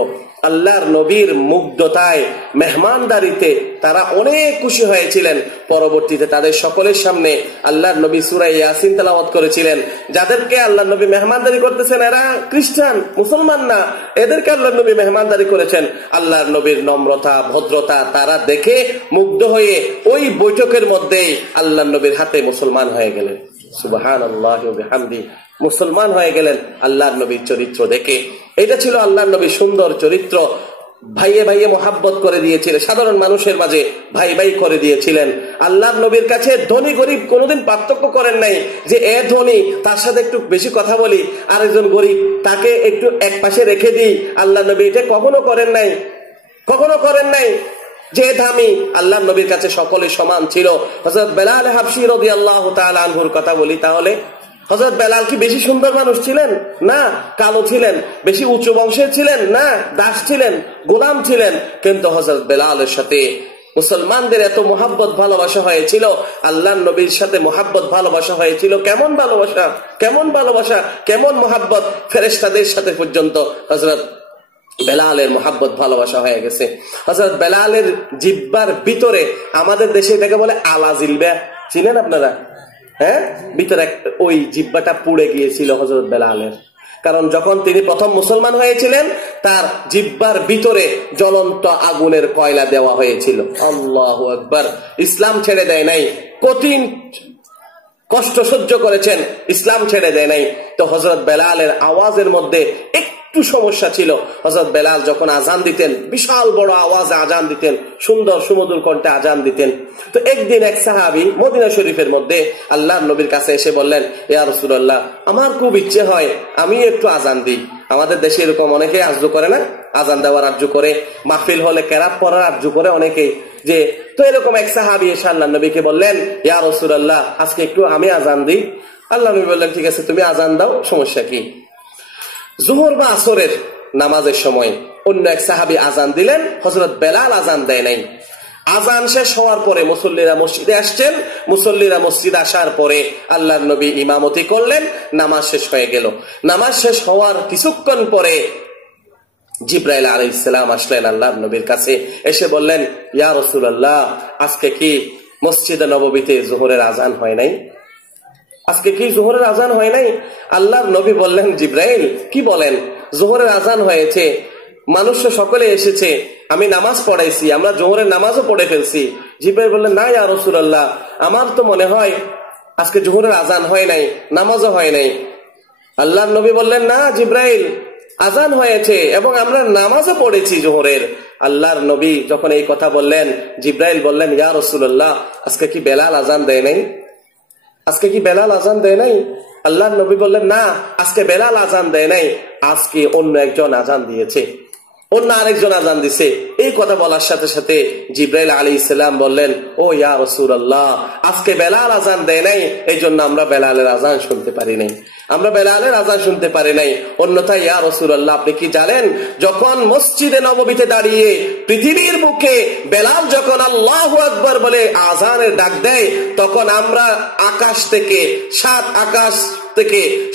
আল্লাহর নবীর মুগ্ধতায়, মেহমানদারিতে তারা অনেক খুশি হয়েছিলেন। পরবর্তীতে তাদের সকলের সামনে আল্লাহর নবী সূরা ইয়াসিন তেলাওয়াত করেছিলেন। যাদেরকে আল্লাহর নবী মেহমানদারি করতেছেন এরা খ্রিস্টান, মুসলমান না, এদেরকে আল্লাহর নবী মেহমানদারি করেছেন। আল্লাহর নবীর নম্রতা, ভদ্রতা তারা দেখে মুগ্ধ হয়ে ওই বৈঠকের মধ্যেই আল্লাহর নবীর হাতে মুসলমান হয়ে গেলেন। সুবহানাল্লাহি ওয়া বিহামদি, মুসলমান হয়ে গেলেন আল্লাহর নবীর চরিত্র দেখে। এটা ছিল আল্লাহর নবীর সুন্দর চরিত্র। ভাইয়ে ভাইয়ে মোহাব্বত করে দিয়েছিলেন, সাধারণ মানুষের মাঝে ভাই ভাই করে দিয়েছিলেন। আল্লাহর নবীর কাছে ধনী গরিব কোনোদিন পার্থক্য করেন নাই, যে এ ধনী তার সাথে একটু বেশি কথা বলি, আরেকজন গরিব তাকে একটু এক পাশে রেখে দিই। আল্লাহ নবী এটা কখনো করেন নাই, কখনো করেন নাই। যে দামি, আল্লাহর নবীর কাছে সকলে সমান ছিল। হযরত বেলাল হাবশী রাদিয়াল্লাহু তাআলা আনহুর কথা বলি, তাহলে হযরত বেলাল কি বেশি সুন্দর মানুষ ছিলেন? না। কালো ছিলেন? বেশি উচ্চ বংশের ছিলেন? না। দাস ছিলেন, গোলাম ছিলেন। কিন্তু হযরত বেলালের সাথে মুসলমানদের এত মোহাব্বত ভালোবাসা হয়েছিল, আল্লাহর নবীর সাথে মোহাব্বত ভালোবাসা হয়েছিল। কেমন ভালোবাসা, কেমন ভালোবাসা, কেমন মোহাব্বত, ফেরেশতাদের সাথে পর্যন্ত হযরত বেলালের মোহাব্বত ভালোবাসা হয়ে গেছে। হযরত বেলালের জিহ্বার ভিতরে, আমাদের দেশে এটাকে বলে আলা জিলবা, চিনেন আপনারা? হ্যাঁ, ভিতরে ওই জিহ্বাটা পুড়ে গিয়েছিল হযরত বেলালের। কারণ যখন তিনি প্রথম মুসলমান হয়েছিলেন, তার জিহ্বার ভিতরে জ্বলন্ত আগুনের কয়লা দেওয়া হয়েছিল। আল্লাহু আকবার। ইসলাম ছেড়ে দেয় নাই, কঠিন কষ্ট সহ্য করেছেন, ইসলাম ছেড়ে দেয় নাই। তো হযরত বেলালের আওয়াজের মধ্যে একটু সমস্যা ছিল। হযরত বেলাল যখন আজান দিতেন, বিশাল বড় আওয়াজে আজান দিতেন, সুন্দর সুমধুর কণ্ঠে আজান দিতেন। তো একদিন এক সাহাবী মদিনা শরীফের মধ্যে আল্লাহর নবীর কাছে এসে বললেন, ইয়া রাসূলুল্লাহ, আমার খুব ইচ্ছে হয় আমি একটু আজান দিই। আমাদের দেশে এরকম অনেকেই আরজু করে, না, আজান দেওয়ার আরজু করে, মাহফিল হলে কেরাত পড়ার আরজু করে অনেকেই। যে তো এরকম এক সাহাবী এসে আল্লাহর নবীকে বললেন, ইয়া রাসূলুল্লাহ, আজকে একটু আমি আজান দিই। আল্লাহ নবী বললেন, ঠিক আছে, তুমি আজান দাও, সমস্যা কি? জোহর বা আসরের নামাজের সময় অন্য এক সাহাবী আজান দিলেন, হযরত বেলাল আজান দেয় নাই। আজান শেষ হওয়ার পরে মুসল্লিরা মসজিদে আসছেন, মুসল্লিরা মসজিদে আসার পরে আল্লাহর নবী ইমামতি করলেন, নামাজ শেষ হয়ে গেল। নামাজ শেষ হওয়ার কিছুক্ষণ পরে জিবরাইল আলাইহিস সালাম আসলেন আল্লাহর নবীর কাছে, এসে বললেন, ইয়া রাসূলুল্লাহ, আজকে কি মসজিদে নববীতে যোহরের আজান হয় নাই? আজকে কি যোহরের আজান হয় নাই? আল্লাহর নবী বললেন, জিবরাইল, কি বলেন? যোহরের আজান হয়েছে, মানুষ সকলে এসেছে, আমি নামাজ পড়াইছি, আমরা যোহরের নামাজও পড়ে ফেলছি। জিবরাইল বললেন, না ইয়া রাসূলুল্লাহ, আমার তো মনে হয় আজকে যোহরের আজান হয় নাই, নামাজও হয় নাই। আল্লাহর নবী বললেন, না জিবরাইল, আজান হয়েছে এবং আমরা নামাজও পড়েছি যোহরের। আল্লাহর নবী যখন এই কথা বললেন, জিবরাইল বললেন, ইয়া রাসূলুল্লাহ, আজকে কি বেলাল আজান দেয় নাই? আজকে কি বেলাল আজান দেয় নাই? আল্লাহর নবী বললেন, না, আজকে বেলাল আজান দেয় নাই, আজকে অন্য একজন আজান দিয়েছে। অন্য আরেকজন আজান দিছে। এই কথা বলার সাথে সাথে জিবরাইল আলাইহিস সালাম বললেন, ও ইয়া রাসূলুল্লাহ, আজকে বেলাল আজান দেয় নাই, এই জন্য আমরা বেলালের আজান শুনতে পারি নাই, আমরা বেলালের আজান শুনতে পারি নাই। অন্যথায় ইয়া রাসূলুল্লাহ, আপনি কি জানেন যখন মসজিদে নববীতে দাঁড়িয়ে পৃথিবীর বুকে বেলাল যখন আল্লাহু আকবার বলে আজানের ডাক দেয়, তখন আমরা আকাশ থেকে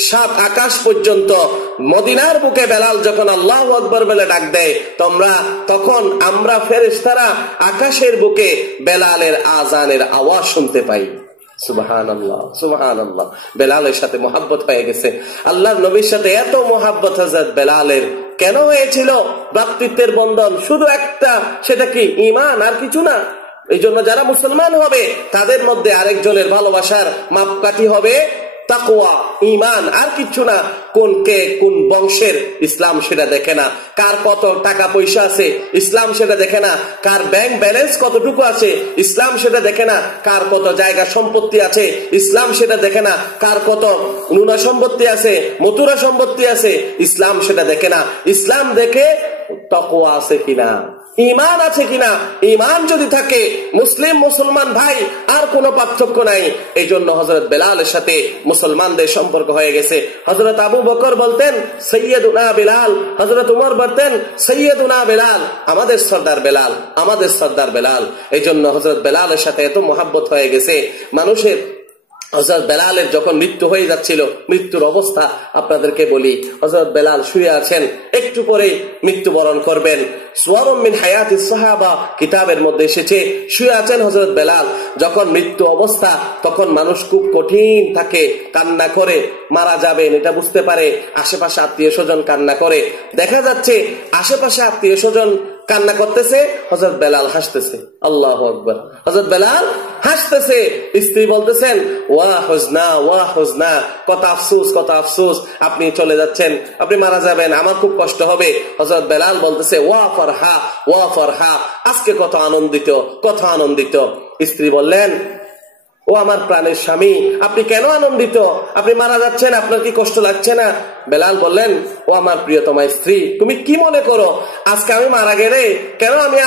সাত আকাশ পর্যন্ত মদিনার বুকে বেলাল যখন আল্লাহু আকবার বলে ডাক দেয়, তখন আমরা ফেরেশতারা আকাশের বুকে বেলালের আজানের আওয়াজ শুনতে পাই। সুবহানাল্লাহ, সুবহানাল্লাহ। বেলালের সাথে মোহাব্বত হয়ে গেছে। আল্লাহর নবীর সাথে এত মোহাব্বত হযরত বেলালের কেন হয়েছিল? ভ্রাতৃত্বের বন্ধন শুধু একটা, সেটা কি? ঈমান, আর কিছু না। এই জন্য যারা মুসলমান হবে তাদের মধ্যে আরেকজনের ভালোবাসার মাপকাঠি হবে তাকওয়া, ঈমান, আর কিছু না। কোন বংশের, ইসলাম সেটা দেখে না। কার কত টাকা পয়সা আছে, ইসলাম সেটা দেখে না। কার ব্যাংক ব্যালেন্স কতটুকু আছে, ইসলাম সেটা দেখে না। কার কত জায়গা সম্পত্তি আছে, ইসলাম সেটা দেখে না। কার কত নুনা সম্পত্তি আছে, মথুরা সম্পত্তি আছে, ইসলাম সেটা দেখে না। ইসলাম দেখে তাকওয়া আছে কিনা, ঈমান আছে কিনা। ঈমান যদি থাকে, মুসলমান ভাই, আর কোনো পার্থক্য নাই। এই জন্য হযরত বেলালের সাথে মুসলমানদের সম্পর্ক হয়ে গেছে। হযরত আবু বকর বলতেন সাইয়্যিদুনা বেলাল, হযরত উমর বলতেন সাইয়্যিদুনা বেলাল, আমাদের সর্দার বেলাল, আমাদের সর্দার বেলাল। এই জন্য হযরত বেলালের সাথে এত মোহাব্বত হয়ে গেছে মানুষের। হযরত বেলালের যখন মৃত্যু হয়ে যাচ্ছিল, মৃত্যুর অবস্থা আপনাদেরকে বলি। হযরত বেলাল শুয়ে আছেন, একটু পরে মৃত্যুবরণ করবেন। সুওয়ারুম মিন হায়াতিস সাহাবা কিতাবের মধ্যে এসেছে, শুয়ে আছেন হযরত বেলাল। যখন মৃত্যু অবস্থা, তখন মানুষ খুব কঠিন থাকে, কান্না করে, মারা যাবেন এটা বুঝতে পারে। আশেপাশে আত্মীয় স্বজন কান্না করে, দেখা যাচ্ছে আশেপাশে আত্মীয় স্বজন কান্না করতেছে, হযরত বেলাল হাসতেছে। আল্লাহু আকবার। হযরত বেলাল হাসতেছে। স্ত্রী বলতেছেন ওয়া হুজনা, ওয়া হুজনা, কত আফসোস, কত আফসোস, আপনি চলে যাচ্ছেন, আপনি মারা যাবেন, আমার খুব কষ্ট হবে। হযরত বেলাল বলতেছে ওয়া ফরহা, ওয়া ফরহা, আজকে কত আনন্দিত, কত আনন্দিত। স্ত্রী বললেন, ও আমার প্রাণের স্বামী, আপনি কেন আনন্দিত? আপনি মারা যাচ্ছেন, আপনার কি কষ্ট লাগছে না? বেলাল বললেন, ও আমার প্রিয়তমা স্ত্রী, তুমি কি মনে করো আজকে আমি মারা গেলে কেন আমি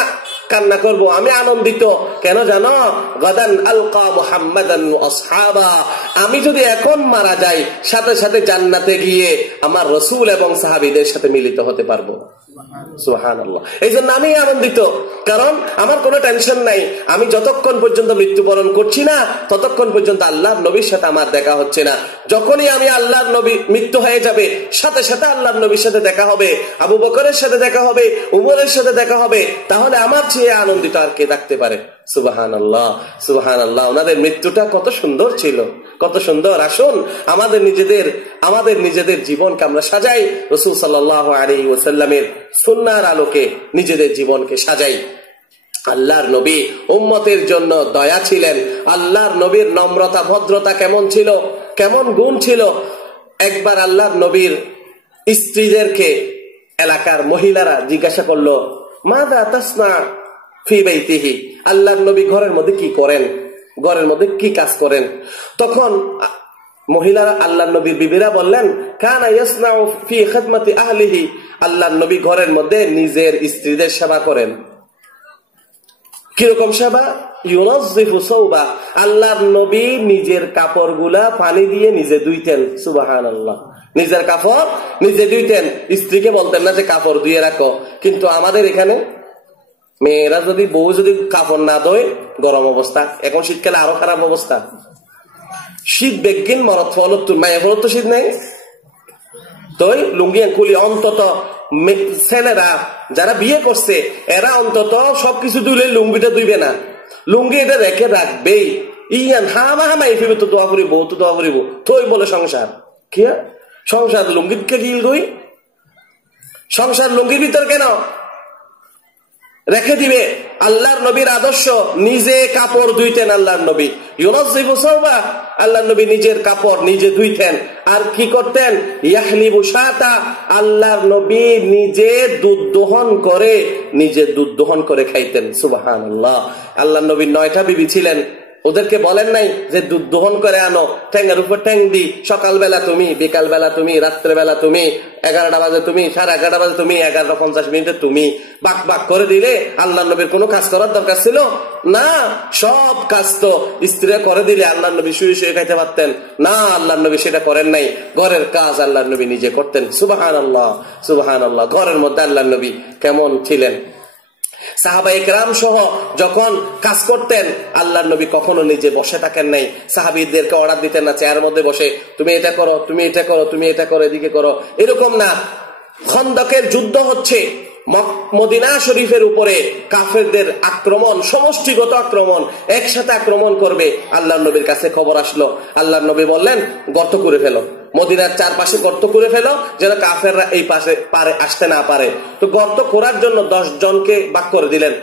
কান্না করব? আমি আনন্দিত কেন জানো? গাদান আলকা মুহাম্মাদান ওয়া আসহাবা, আমি যদি এখন মারা যাই, সাথে সাথে জান্নাতে গিয়ে আমার রাসূল এবং সাহাবীদের সাথে মিলিত হতে পারবো। সুবহানাল্লাহ। এই জন্য আমি আনন্দিত, কারণ আমার কোনো টেনশন নাই। আমি যতক্ষণ পর্যন্ত মৃত্যুবরণ করছি না, ততক্ষণ পর্যন্ত আল্লাহর নবীর সাথে আমার দেখা হচ্ছে না। যখনই আমি আল্লাহর নবী মৃত্যু হয়ে যাবে, সাথে সাথে আল্লাহর নবীর সাথে দেখা হবে, আবু বকরের সাথে দেখা হবে, উমরের সাথে দেখা হবে, তাহলে আমার চেয়ে আনন্দিত আর কে থাকতে পারে? সুবহানাল্লাহ, সুবহানাল্লাহ। ওনাদের মৃত্যুটা কত সুন্দর ছিল, কত সুন্দর। আসুন আমাদের নিজেদের জীবনকে আমরা সাজাই, রাসূল সাল্লাল্লাহু আলাইহি ওয়াসাল্লামের সুন্নাহর আলোকে নিজেদের জীবনকে সাজাই। আল্লাহর নবী উম্মতের জন্য দয়া ছিলেন। আল্লাহর নবীর নম্রতা, ভদ্রতা কেমন ছিল, কেমন গুণ ছিল। একবার আল্লাহর নবীর স্ত্রীদেরকে এলাকার মহিলারা জিজ্ঞাসা করলো, মাযা তাসনা ফি বাইতিহি, আল্লাহর নবী ঘরের মধ্যে কি করেন, ঘরের মধ্যে কি কাজ করেন? তখন মহিলারা, আল্লাহর নবীর বিবিরা বললেন, কানা ইয়াসনাউ ফি খিদমাতি আহলিহি, আল্লাহর নবী ঘরের মধ্যে নিজের স্ত্রীদের সেবা করেন। কিরকম সেবা? ইউনাজ্জিফু সাওবা, আল্লাহর নবী নিজের কাপড়গুলা পানি দিয়ে নিজে ধুইতেন। সুবহানাল্লাহ। নিজের কাপড় নিজে ধুইতেন, স্ত্রীকে বলতেন না যে কাপড় ধুয়ে রাখো। কিন্তু আমাদের এখানে মেয়েরা যদি, বউ যদি কাপড় না ধোয়, গরম অবস্থা, এখন শীতকালে আরো খারাপ অবস্থা। শীত বেগিন মরত ফলত মায়ের ফলত তো শীত নেই, তই লুঙ্গি কুলি অন্তত ছেলেরা যারা বিয়ে করছে এরা অন্তত সবকিছু ধুলে লুঙ্গিটা ধুইবে না, লুঙ্গি এটা রেখে রাখবেই। ইয়ান হামা হামা এই ফিরবে তো দোয়া করিব, তো দোয়া করিব, তই বলে সংসার কি সংসার লুঙ্গিকে গিল গই, সংসার লুঙ্গির ভিতর কেন রেখে দিবে? আল্লাহর নবীর আদর্শ, নিজে কাপড় ধুইতেন আল্লাহর নবী। ইউনাজ্জিফু সাওবা, আল্লাহর নবী নিজের কাপড় নিজে ধুইতেন। আর কি করতেন? ইয়াহলিবু শাতা, আল্লাহর নবী নিজে দুধ দোহন করে খাইতেন। সুবহানাল্লাহ। আল্লাহর নবীর 9টা বিবি ছিলেন, ওদেরকে বলেন নাই যে দুধ দহন করে আনো, ঠ্যাংয়ের উপর ঠ্যাং দি, সকালবেলা তুমি, বিকাল বেলা তুমি, রাত্রেবেলা তুমি, 11টা বাজে তুমি, 11:30 বাজে তুমি, 11:50 তুমি, বাক বাক করে দিলে আল্লাহ নবীর কোনো কাজ করার দরকার ছিল না? সব কাজ তো স্ত্রীরা করে দিলে আল্লাহ নবী শুয়ে শুয়ে খাইতে পারতেন না? আল্লাহ নবী সেটা করেন নাই। ঘরের কাজ আল্লাহ নবী নিজে করতেন। সুবহানাল্লাহ, সুবহানাল্লাহ। ঘরের মধ্যে আল্লাহ নবী কেমন ছিলেন? সাহাবায়ে কেরাম সহ যখন কাজ করতেন আল্লাহর নবী কখনো নিজে বসে থাকেন নাই। সাহাবীদেরকে অর্ডার দিতেন না চেয়ারের মধ্যে বসে, তুমি এটা করো, তুমি এটা করো, তুমি এটা করো, এদিকে করো, এরকম না। খন্দকের যুদ্ধ হচ্ছে, মদিনা শরীফের উপরে কাফেরদের আক্রমণ, সমষ্টিগত আক্রমণ, একসাথে আক্রমণ করবে। আল্লাহর নবীর কাছে খবর আসলো, আল্লাহর নবী বললেন গর্ত করে ফেলো, মদিনার চারপাশে গর্ত করে ফেলো যেন কাফেররা এই পাশে পারে আসতে না পারে। তো গর্ত করার জন্য 10 জনকে ভাগ করে দিলেন,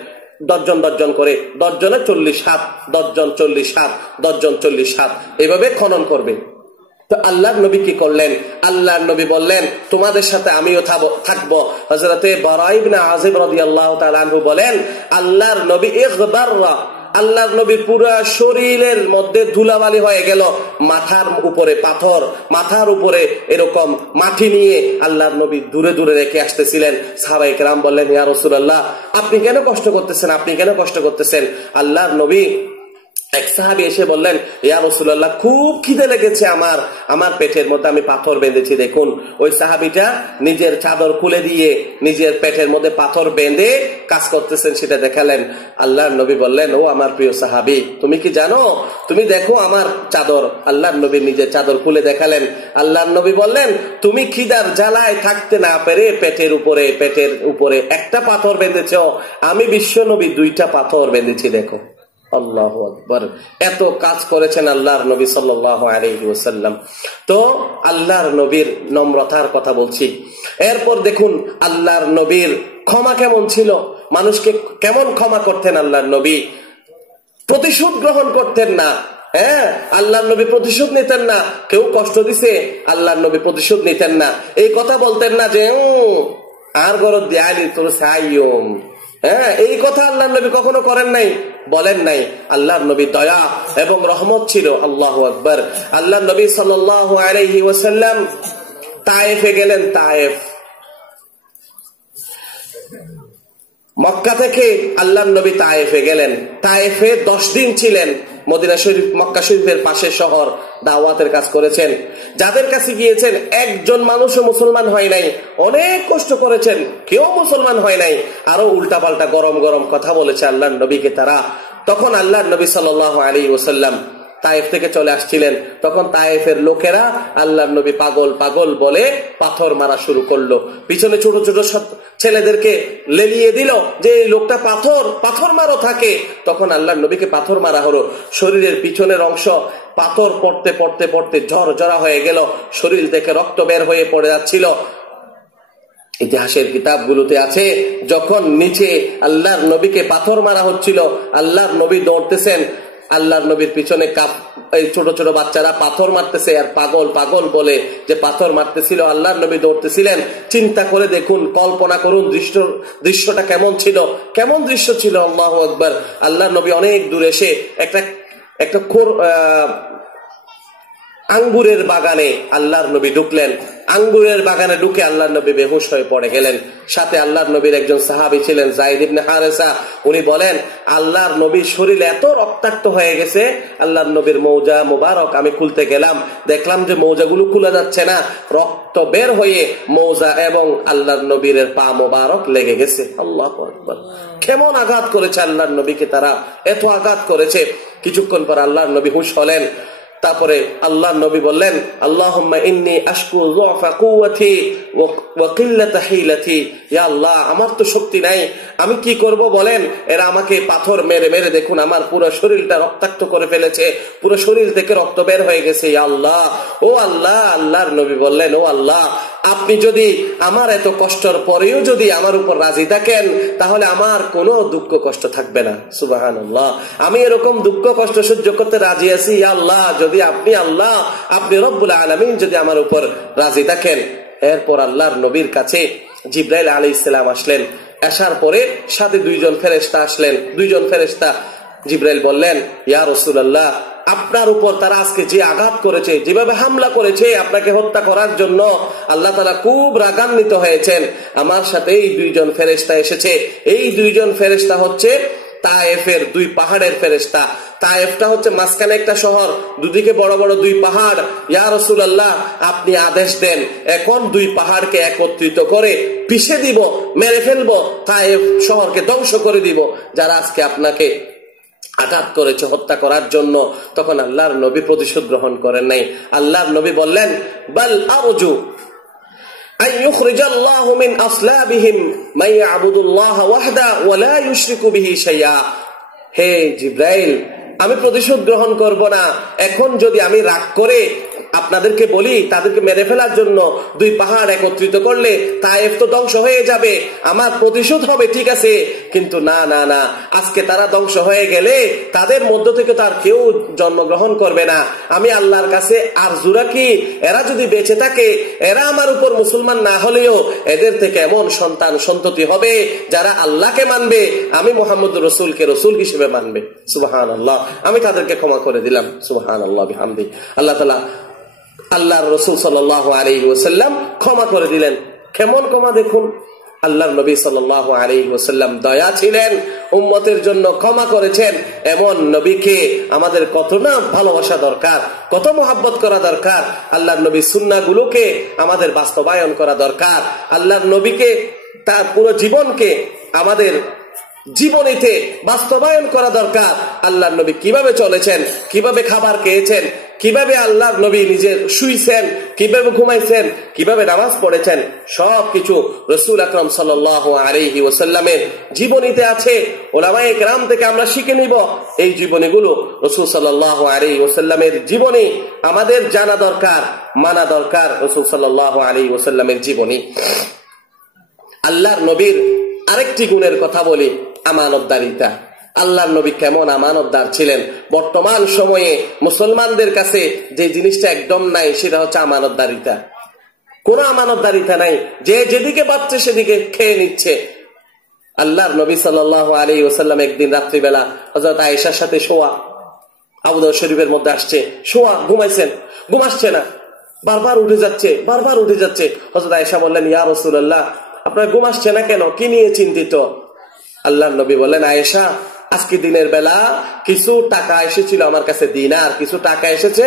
10 জন 10 জন করে, 10 জনে 40 হাত, 10 জন 40 হাত, 10 জন 40 হাত, এইভাবে খনন করবে। তো আল্লাহর নবী কি করলেন? আল্লাহর নবী বললেন তোমাদের সাথে আমিও থাকবো। হযরতে বারা ইবনে আযিব রাদিয়াল্লাহু তাআলা আনহু বলেন আল্লাহর নবী ইগবাররা, আল্লাহর নবীর পুরো শরীরের মধ্যে ধুলাবালি হয়ে গেল, মাথার উপরে পাথর, মাথার উপরে এরকম মাটি নিয়ে আল্লাহর নবী দূরে দূরে রেখে আসতেছিলেন। সাহাবায়ে কেরাম বললেন ইয়া রাসূলুল্লাহ আপনি কেন কষ্ট করতেছেন, আপনি কেন কষ্ট করতেছেন? আল্লাহর নবী, এক সাহাবী এসে বললেন ইয়া রাসূলুল্লাহ খুব খিদে লেগেছে আমার পেটের মধ্যে আমি পাথর বেঁধেছি। দেখুন ওই সাহাবীটা নিজের চাদর খুলে দিয়ে নিজের পেটের মধ্যে পাথর বেঁধে কাজ করতেছেন, সেটা দেখালেন। আল্লাহর নবী বললেন ও আমার প্রিয় সাহাবী তুমি কি জানো, তুমি দেখো আমার চাদর। আল্লাহর নবী নিজের চাদর খুলে দেখালেন। আল্লাহর নবী বললেন তুমি খিদার জ্বালায় থাকতে না পেরে পেটের উপরে একটা পাথর বেঁধেছ, আমি বিশ্ব নবী 2টা পাথর বেঁধেছি। দেখো আল্লাহু আকবার, এত কাজ করেছেন আল্লাহর নবী সাল্লাল্লাহু আলাইহি ওয়াসাল্লাম। তো আল্লাহর নবীর নম্রতার কথা বলছি। এরপর দেখুন আল্লাহর নবীর ক্ষমা কেমন ছিল, মানুষকে কেমন ক্ষমা করতেন আল্লাহর নবী। প্রতিশোধ গ্রহণ করতেন না। হ্যাঁ, আল্লাহর নবী প্রতিশোধ নিতেন না। কেউ কষ্ট দিছে আল্লাহর নবী প্রতিশোধ নিতেন না। এই কথা বলতেন না যে আর গরদ দিয়ালি তোর সাইয়ুম, হ্যাঁ, এই কথা আল্লাহর নবী কখনো করেন নাই, বলেন নাই। আল্লাহর নবী দয়া এবং রহমত ছিল। আল্লাহু আকবার। আল্লাহর নবী সাল্লাল্লাহু আলাইহি ওয়াসাল্লাম তায়েফে গেলেন। তায়েফ, মক্কা থেকে আল্লাহর নবী তায়েফে গেলেন। তায়েফে 10 দিন ছিলেন। মদিনা শরীফ মক্কা শরীফের পাশে শহর, দাওয়াতের কাজ করেছেন। যাদের কাছে গিয়েছেন একজন মানুষও মুসলমান হয় নাই, অনেক কষ্ট করেছেন, কেউ মুসলমান হয় নাই, আরো উল্টাপাল্টা গরম গরম কথা বলেছে আল্লাহর নবীকে তারা। তখন আল্লাহর নবী সাল্লাল্লাহু আলাইহি ওয়াসাল্লাম তায়েফ থেকে চলে আসছিলেন। তখন তায়েফের লোকেরা আল্লাহর নবী পাগল পাগল বলে পাথর মারা শুরু করলো। পিছনে ছোট ছোট ছেলেদেরকে লেলিয়ে দিল যে এই লোকটা পাথর মারো থাকে। তখন আল্লাহর নবীকে পাথর মারা হলো। শরীরের পিছনের অংশ পাথর পড়তে পড়তে পড়তে ঝরঝরা হয়ে গেল, শরীর থেকে রক্ত বের হয়ে পড়ে যাচ্ছিল। ইতিহাসের কিতাবগুলোতে আছে যখন নিচে আল্লাহর নবীকে পাথর মারা হচ্ছিল, আল্লাহর নবী দৌড়তেছেন, আল্লাহর নবীর পিছনে এই ছোট ছোট বাচ্চারা পাথর মারতেছে আর পাগল পাগল বলে যে পাথর মারতেছিল, আল্লাহর নবী দৌড়তেছিলেন। চিন্তা করে দেখুন, কল্পনা করুন দৃশ্যটা কেমন ছিল, কেমন দৃশ্য ছিল। আল্লাহু আকবার। আল্লাহর নবী অনেক দূরে এসে একটা আঙ্গুরের বাগানে আল্লাহর নবী ঢুকলেন। আঙ্গুরের বাগানে ঢুকে আল্লাহর নবী বেহুশ হয়ে পড়ে গেলেন। সাথে আল্লাহর নবীর একজন সাহাবী ছিলেন যায়েদ ইবনে হারেসা। উনি বলেন আল্লাহর নবীর শরীর এত রক্তাক্ত হয়ে গেছে, আল্লাহর নবীর মৌজা মুবারক আমি খুলতে গেলাম, দেখলাম যে মৌজাগুলো খোলা যাচ্ছে না, রক্ত বের হয়ে মৌজা এবং আল্লাহর নবীর পা মুবারক লেগে গেছে। আল্লাহু আকবার। কেমন আঘাত করেছে আল্লাহর নবীকে তারা, এত আঘাত করেছে। কিছুক্ষণ পর আল্লাহর নবী হুঁশ হলেন। তারপরে আল্লাহর নবী বললেন আল্লাহুম্মা ইন্নী আশকু যুফা কুওয়াতি ওয়া কিল্লাতা হিলাতি, ইয়া আল্লাহ আমার তো শক্তি নাই, আমি কি করব বলেন। এরা আমাকে পাথর মেরে মেরে দেখুন আমার পুরো শরীরটা রক্তাক্ত করে ফেলেছে, পুরো শরীর থেকে রক্ত বের হয়ে গেছে। ইয়া আল্লাহ, ও আল্লাহ। আল্লাহর নবী বললেন ও আল্লাহ আপনি যদি আমার এত কষ্টের পরেও যদি আমার উপর রাজি থাকেন তাহলে আমার কোনো দুঃখ কষ্ট থাকবে না। সুবহানাল্লাহ। আমি এরকম দুঃখ কষ্ট সহ্য করতে রাজি আছি। ইয়া আল্লাহ যদি আপনি রব্বুল আলামিন যদি আমার উপর রাজি থাকেন। এরপর আল্লাহর নবীর কাছে জিবরাইল আলাইহিস সালাম আসলেন। আসার পরে সাথে 2 জন ফেরেশতা আসলেন। 2 জন ফেরেশতা জিবরাইল বললেন, ইয়া রাসূলুল্লাহ, আপনার উপর তারা আজকে যে আঘাত করেছে, যেভাবে হামলা করেছে আপনাকে হত্যা করার জন্য, আল্লাহ তাআলা খুব রাগান্বিত হয়েছেন। আমার সাথে এই দুইজন ফেরেশতা এসেছে। এই দুইজন ফেরেশতা হচ্ছে তায়েফের দুই পাহাড়ের ফেরেশতা। তায়েফটা হচ্ছে মাঝখানে একটা শহর, দুদিকে বড় বড় দুই পাহাড়। ইয়া রাসূলুল্লাহ, আপনি আদেশ দেন, এখন দুই পাহাড়কে একত্রিত করে পিষে দিব, মেরে ফেলবো, তায়েফ শহরকে ধ্বংস করে দিব, যারা আজকে আপনাকে আঘাত করেছে হত্যা করার জন্য। তখন আল্লাহর নবী প্রতিশোধ গ্রহণ করেন নাই। আল্লাহর নবী বললেন, বাল আরজু আন ইউখরিজাল্লাহু মিন আসলাবিহিম মান ইয়াবুদুল্লাহা ওয়াহদা ওয়া লা ইউশরিকু বিহি শাইআ। হে জিবরাইল, আমি প্রতিশোধ গ্রহণ করব না। এখন যদি আমি রাগ করে আপনাদেরকে বলি তাদেরকে মেরে ফেলার জন্য দুই পাহাড় একত্রিত করলে তায়েফ তো ধ্বংস হয়ে যাবে, আমার প্রতিশোধ হবে, ঠিক আছে, কিন্তু না না না, আজকে তারা ধ্বংস হয়ে গেলে তাদের মধ্য থেকে তার কেউ জন্মগ্রহণ করবে না। আমি আল্লাহর কাছে আরজু রাখি, এরা যদি বেঁচে থাকে, এরা আমার উপর মুসলমান না হলেও এদের থেকে এমন সন্তান সন্ততি হবে যারা আল্লাহকে মানবে, আমি মুহাম্মদুর রাসূলকে রাসূল হিসেবে মানবে। সুবহানাল্লাহ, আমি তাদেরকে ক্ষমা করে দিলাম। সুবহানাল্লাহ বিহামদি। আল্লাহ তাআলা আল্লাহর রাসূল সাল্লাল্লাহু আলাইহি ওয়াসাল্লাম ক্ষমা করে দিলেন। কেমন ক্ষমা দেখুন, আল্লাহর নবী সাল্লাল্লাহু আলাইহি ওয়াসাল্লাম দয়া ছিলেন, উম্মতের জন্য ক্ষমা করেছেন। এমন নবীকে আমাদের কত না ভালোবাসা দরকার, কত মহব্বত করা দরকার। আল্লাহর নবীর সুন্নাহগুলোকে আমাদের বাস্তবায়ন করা দরকার। আল্লাহর নবীকে তার পুরো জীবনকে আমাদের জীবনীতে বাস্তবায়ন করা দরকার। আল্লাহর নবী কিভাবে চলেছেন, কিভাবে খাবার খেয়েছেন, কিভাবে আল্লাহর নবী নিজে শুইছেন, কিভাবে ঘুমাইছেন, কিভাবে নামাজ পড়েছেন, সবকিছু রাসূল আকরাম সাল্লাল্লাহু আলাইহি ওয়াসাল্লামের জীবনীতে আছে। উলামায়ে কেরাম থেকে আমরা শিখে নিব এই জীবনীগুলো। রাসূল সাল্লাল্লাহু আলাইহি ওয়াসাল্লামের জীবনী আমাদের জানা দরকার, মানা দরকার। রাসূল সাল্লাল্লাহু আলাইহি ওয়াসাল্লামের জীবনী। আল্লাহর নবীর আরেকটি গুণের কথা বলি, আমানতদারিতা। আল্লাহর নবী কেমন আমানতদার ছিলেন। বর্তমান সময়ে মুসলমানদের কাছে যে জিনিসটা একদম নাই সেটা হচ্ছে আমানতদারিতা। কোনো আমানতদারিতা নাই, যে যেদিকে পাচ্ছে সেদিকে খেয়ে নিচ্ছে। আল্লাহর নবী সাল্লাল্লাহু আলাইহি ওয়াসাল্লাম একদিন রাত্রিবেলা হযরত আয়েশার সাথে শোয়া, আবু দাউদ শরীফের মধ্যে আসছে, শোয়া, ঘুমাইছেন, ঘুম আসছে না, বারবার উঠে যাচ্ছে, বারবার উঠে যাচ্ছে। হযরত আয়েশা বললেন, ইয়া রাসূলুল্লাহ, আপনার ঘুম আসছে না কেন, কি নিয়ে চিন্তিত? আল্লাহর নবী বললেন, আয়েশা, আজকে দিনের বেলা কিছু টাকা এসেছিল আমার কাছে, দিনার, কিছু টাকা এসেছে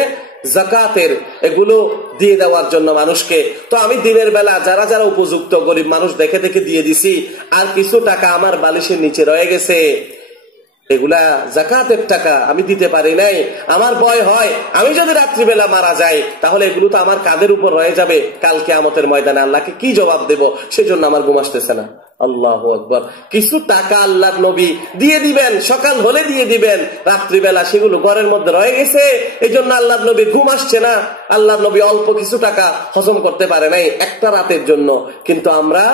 যাকাতের, এগুলো দিয়ে দেওয়ার জন্য মানুষকে। তো আমি দিনের বেলা যারা যারা উপযুক্ত গরিব মানুষ দেখে দেখে দিয়ে দিছি, আর কিছু টাকা আমার বালিশের নিচে রয়ে গেছে, এগুলা যাকাতের টাকা, আমি দিতে পারি নাই। আমার ভয় হয় আমি যদি রাত্রিবেলা মারা যাই তাহলে এগুলো তো আমার কাঁধের উপর রয়ে যাবে, কাল কিয়ামতের ময়দানে আল্লাহকে কি জবাব দেব, সেজন্য আমার ঘুম আসতেছে না। আল্লাহু আকবার। কিছু টাকা আল্লাহর নবী দিয়ে দিবেন, সকাল হলে দিয়ে দিবেন, রাত্রিবেলা সেগুলো ঘরের মধ্যে রয়ে গেছে, এই জন্য আল্লাহর নবী ঘুম আসছে না। আল্লাহর নবী অল্প কিছু টাকা হজম করতে পারে নাই একটা রাতের জন্য, কিন্তু আমরা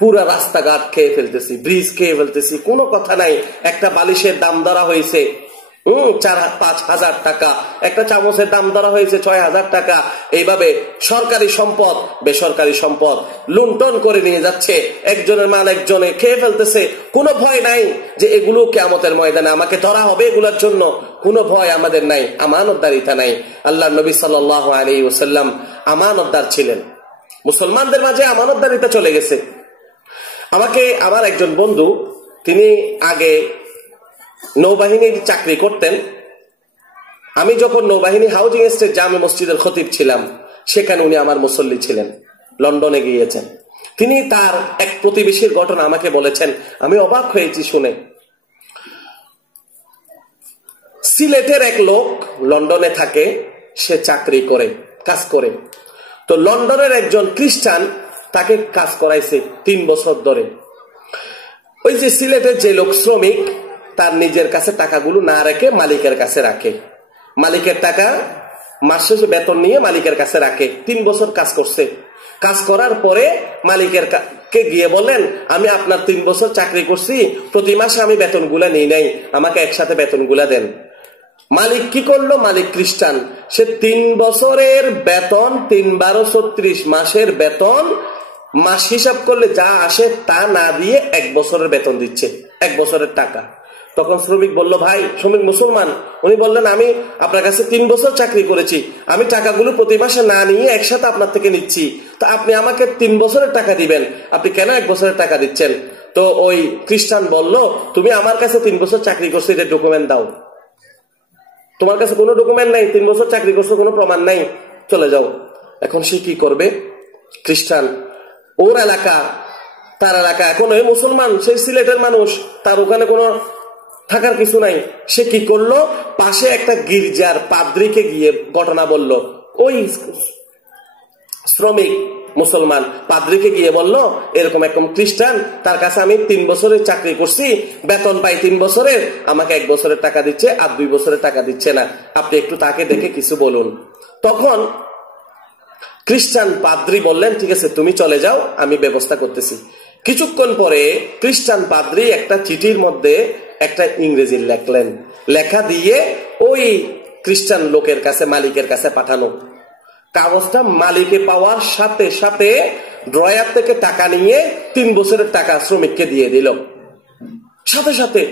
পুরা রাস্তাঘাট খেয়ে ফেলতেছি, ব্রিজ খেয়ে ফেলতেছি, কোনো কথা নাই। একটা বালিশের দাম ধরা হয়েছে 4-5 হাজার টাকা, একটা চামচের দাম ধরা হয়েছে 6,000 টাকা। এইভাবে সরকারি সম্পদ বেসরকারি সম্পদ লুণ্ঠন করে নিয়ে যাচ্ছে, একজনের মাল একজনে খেয়ে ফেলতেছে। কোনো ভয় নাই যে এগুলো কিয়ামতের ময়দানে আমাকে ধরা হবে, এগুলোর জন্য কোনো ভয় আমাদের নাই, আমানতদারিতা নাই। আল্লাহর নবী সাল্লাল্লাহু আলাইহি ওয়াসাল্লাম আমানতদার ছিলেন। মুসলমানদের মাঝে আমানতদারিতা চলে গেছে। আমাকে আমার একজন বন্ধু, তিনি আগে নৌবাহিনীর চাকরি করতেন। আমি যখন নৌবাহিনী হাউজিং এস্টেট জামে মসজিদের খতিব ছিলাম, সেখানে উনি আমার মুসল্লি ছিলেন, লন্ডনে গিয়েছেন। তিনি তার এক প্রতিবেশীর ঘটনা আমাকে বলেছেন, আমি অবাক হয়েছি শুনে। সিলেটের এক লোক লন্ডনে থাকে, সে চাকরি করে, কাজ করে। তো লন্ডনের একজন খ্রিস্টান তাকে কাজ করাইছে 3 বছর ধরে। ওই যে সিলেটের যে লোক শ্রমিক, তার নিজের কাছে টাকাগুলো না রেখে মালিকের কাছে রাখে, মালিকের টাকা মাস শেষে বেতন নিয়ে মালিকের কাছে রাখে। 3 বছর কাজ করছে। কাজ করার পরে মালিকের কে গিয়ে বলেন, আমি আপনার 3 বছর চাকরি করছি, প্রতি মাসে আমি বেতনগুলা নিই নাই, আমাকে একসাথে বেতনগুলা দেন। মালিক কি করলো? মালিক খ্রিস্টান, সে 3 বছরের বেতন 3-12-36 মাসের বেতন মাস হিসাব করলে যা আসে তা না দিয়ে 1 বছরের বেতন দিচ্ছে, 1 বছরের টাকা। তখন শ্রমিক বলল, ভাই, শ্রমিক মুসলমান। উনি বললেন, আমি আপনার কাছে 3 বছর চাকরি করেছি, আমি টাকাগুলো প্রতি মাসে না নিয়ে একসাথে আপনার থেকে নিচ্ছি, তো আপনি আমাকে 3 বছরের টাকা দিবেন, আপনি কেন 1 বছরের টাকা দিচ্ছেন? তো ওই খ্রিস্টান বলল, তুমি আমার কাছে 3 বছর চাকরি করছো, এটা ডকুমেন্ট দাও। তোমার কাছে কোনো ডকুমেন্ট নাই, 3 বছর চাকরি করছো, কোনো প্রমাণ নাই, চলে যাও। এখন সে কি করবে? খ্রিস্টান, ওর এলাকা, তার এলাকা, এখন ওই মুসলমান, সেই সিলেটের মানুষ, তার ওখানে কোনো থাকার কিছু নাই। সে কি করলো? পাশে একটা গির্জার পাদ্রীকে গিয়ে ঘটনা বলল। ওই শ্রমিক মুসলমান পাদ্রীকে গিয়ে বলল, এরকম একদম খ্রিস্টান, তার কাছে আমি 3 বছরের চাকরি করছি, বেতন পাই 3 বছরের, আমাকে 1 বছরের টাকা দিচ্ছে আর 2 বছরের টাকা দিচ্ছে না, আপনি একটু তাকে দেখে কিছু বলুন। তখন খ্রিস্টান পাদ্রী বললেন, ঠিক আছে, তুমি চলে যাও, আমি ব্যবস্থা করতেছি। কিছুক্ষণ পরে খ্রিস্টান পাদ্রী একটা চিঠির মধ্যে একটা ইংরেজি লেখলেন, লেখা দিয়ে ওই খ্রিস্টান লোকের কাছে, মালিকের কাছে পাঠানো। কাগজটা মালিকে পাওয়ার সাথে সাথে ড্রয়ার থেকে টাকা নিয়ে 3 বছরের টাকা শ্রমিককে দিয়ে দিল, সাথে সাথে।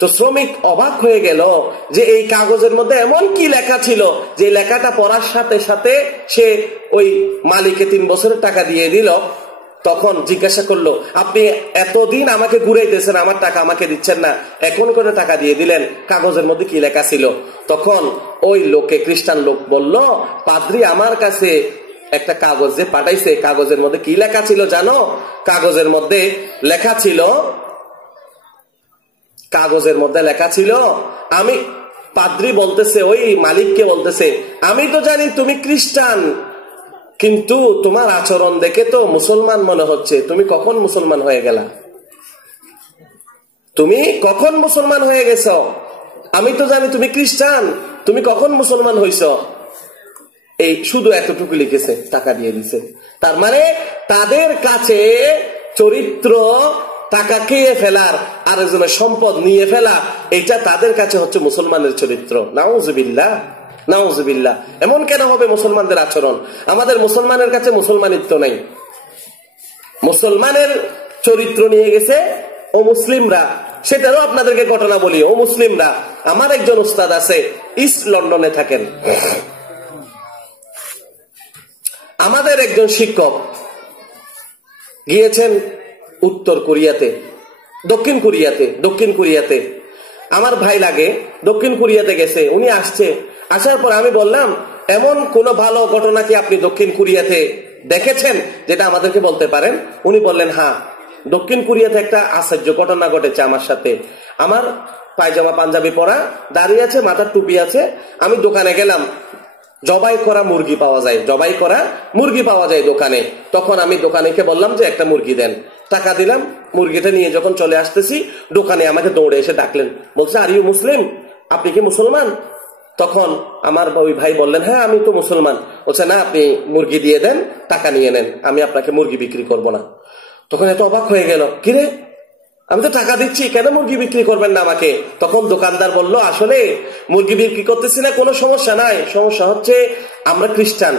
তো শ্রমিক অবাক হয়ে গেল যে এই কাগজের মধ্যে এমন কি লেখা ছিল যে লেখাটা পড়ার সাথে সাথে সে ওই মালিকে 3 বছরের টাকা দিয়ে দিল। তখন জিজ্ঞাসা করলো, আপনি এতদিন আমাকে ঘুরাইতেছেন, আমার টাকা আমাকে দিচ্ছেন না, এখন করে টাকা দিয়ে দিলেন, কাগজের মধ্যে কি লেখা ছিল? তখন ওই লোকে, খ্রিস্টান লোক বলল, পাদ্রী আমার কাছে একটা কাগজ যে পাঠাইছে, কাগজের মধ্যে কি লেখা ছিল জানো? কাগজের মধ্যে লেখা ছিল, আমি, পাদ্রী বলতেছে, ওই মালিককে বলতেছে, আমি তো জানি তুমি খ্রিস্টান, কিন্তু তোমার আচরণ দেখে তো মুসলমান মনে হচ্ছে, তুমি কখন মুসলমান হয়ে গেলা? তুমি কখন মুসলমান হয়ে গেছ? আমি তো জানি তুমি খ্রিস্টান, তুমি কখন মুসলমান হইছ? এই শুধু এতটুকু লিখেছে, টাকা দিয়ে দিছে। তার মানে তাদের কাছে চরিত্র, টাকা খেয়ে ফেলার, আরেকজনের সম্পদ নিয়ে ফেলা, এটা তাদের কাছে হচ্ছে মুসলমানের চরিত্র। নাউজুবিল্লাহ, নাউজুবিল্লাহ। এমন কেন হবে মুসলমানদের আচরণ? আমাদের মুসলমানের কাছে মুসলমানিত্ব নেই, মুসলমানের চরিত্র নিয়ে গেছে ও মুসলিমরা। সেটারও আপনাদেরকে ঘটনা বলি। ও মুসলিমরা, আমার একজন উস্তাদ আছে, ইস্ট লন্ডনে থাকেন। আমাদের একজন শিক্ষক গিয়েছেন উত্তর কোরিয়াতে, দক্ষিণ কোরিয়াতে আমার ভাই লাগে, দক্ষিণ কোরিয়াতে গেছে। উনি আসার পর আমি বললাম, এমন কোন ভালো ঘটনা কি আপনি দক্ষিণ কোরিয়াতে দেখেছেন যেটা আমাদেরকে বলতে পারেন? উনি বললেন, হ্যাঁ, দক্ষিণ কোরিয়াতে একটা আশ্চর্য ঘটনা ঘটেছে আমার সাথে। আমার পায়জামা পাঞ্জাবি পরা, দাঁড়িয়ে আছে, মাথার টুপি আছে। আমি দোকানে গেলাম, জবাই করা মুরগি পাওয়া যায় দোকানে। তখন আমি দোকানিকে বললাম যে একটা মুরগি দেন, টাকা দিলাম। মুরগিটা নিয়ে যখন চলে আসতেছি, দোকানে আমাকে দৌড়ে এসে ডাকলেন, বলছে, আর ইউ মুসলিম? আপনি কি মুসলমান? তখন আমার ওই ভাই বললেন, হ্যাঁ আমি তো মুসলমান। বলছে, না, আপনি মুরগি দিয়ে দেন, টাকা নিয়ে নেন, আমি আপনাকে মুরগি বিক্রি করব না। তখন এত অবাক হয়ে গেল, কিরে, আমি তো টাকা দিচ্ছি, কেন মুরগি বিক্রি করবেন না আমাকে? তখন দোকানদার বলল, আসলে মুরগি বিক্রি করতেছি না, কোনো সমস্যা নাই, সমস্যা হচ্ছে আমরা খ্রিস্টান,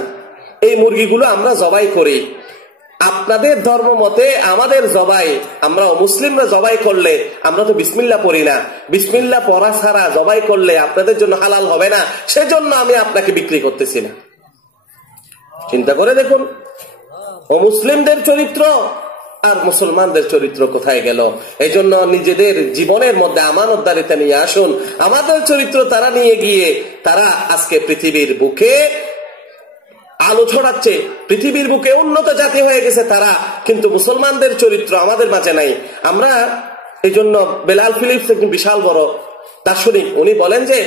এই মুরগিগুলো আমরা জবাই করি। আপনাদের ধর্ম মতে আমাদের জবাই, আমরা মুসলিমরা জবাই করলে আমরা তো বিসমিল্লাহ পড়ি না, বিসমিল্লাহ পড়া ছাড়া জবাই করলে আপনাদের জন্য হালাল হবে না, সেজন্য আমি আপনাকে বিক্রি করতেছি না। চিন্তা করে দেখুন, মুসলিমদের চরিত্র আর মুসলমানদের চরিত্র কোথায় গেল? এই জন্য নিজেদের জীবনের মধ্যে আমানতদারিতা নিয়ে আসুন। আমাদের চরিত্র তারা নিয়ে গিয়ে তারা আজকে পৃথিবীর বুকে আলো ছড়াচ্ছে, পৃথিবীর বুকে উন্নত জাতি হয়ে গেছে তারা, কিন্তু মুসলমানদের চরিত্র আমাদের মাঝে নাই। আমরা এই জন্য বেলাল ফিলিপস একজন বিশাল বড় দার্শনিক, উনি বলেন যে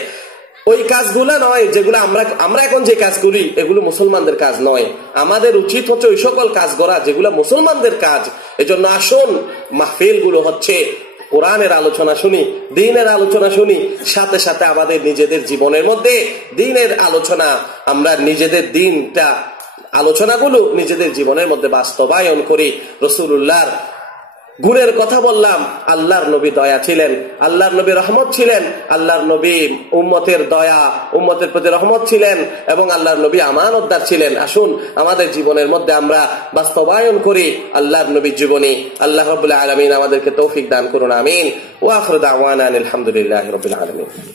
ওই কাজগুলো নয় যেগুলো আমরা এখন যে কাজ করি, এগুলো মুসলমানদের কাজ নয়। আমাদের উচিত হচ্ছে ওই সকল কাজ করা যেগুলো মুসলমানদের কাজ। এজন্য আসুন, মাহফিল গুলো হচ্ছে কোরআনের আলোচনা শুনি, দ্বীনের আলোচনা শুনি, সাথে সাথে আমাদের নিজেদের জীবনের মধ্যে দ্বীনের আলোচনা, আমরা নিজেদের দ্বীনটা আলোচনাগুলো নিজেদের জীবনের মধ্যে বাস্তবায়ন করি। রাসূলুল্লাহর গুণের কথা বললাম, আল্লাহর নবী দয়া ছিলেন, আল্লাহর নবী রহমত ছিলেন, আল্লাহর নবী উম্মতের দয়া, উম্মতের প্রতি রহমত ছিলেন এবং আল্লাহর নবী আমানতদার ছিলেন। আসুন আমাদের জীবনের মধ্যে আমরা বাস্তবায়ন করি আল্লাহর নবীর জীবনী। আল্লাহ রাব্বুল আলামিন আমাদেরকে তৌফিক দান করুন, আমিন। ওয়া আখিরু দাওয়ানা আলহামদুলিল্লাহি রাব্বিল আলামিন।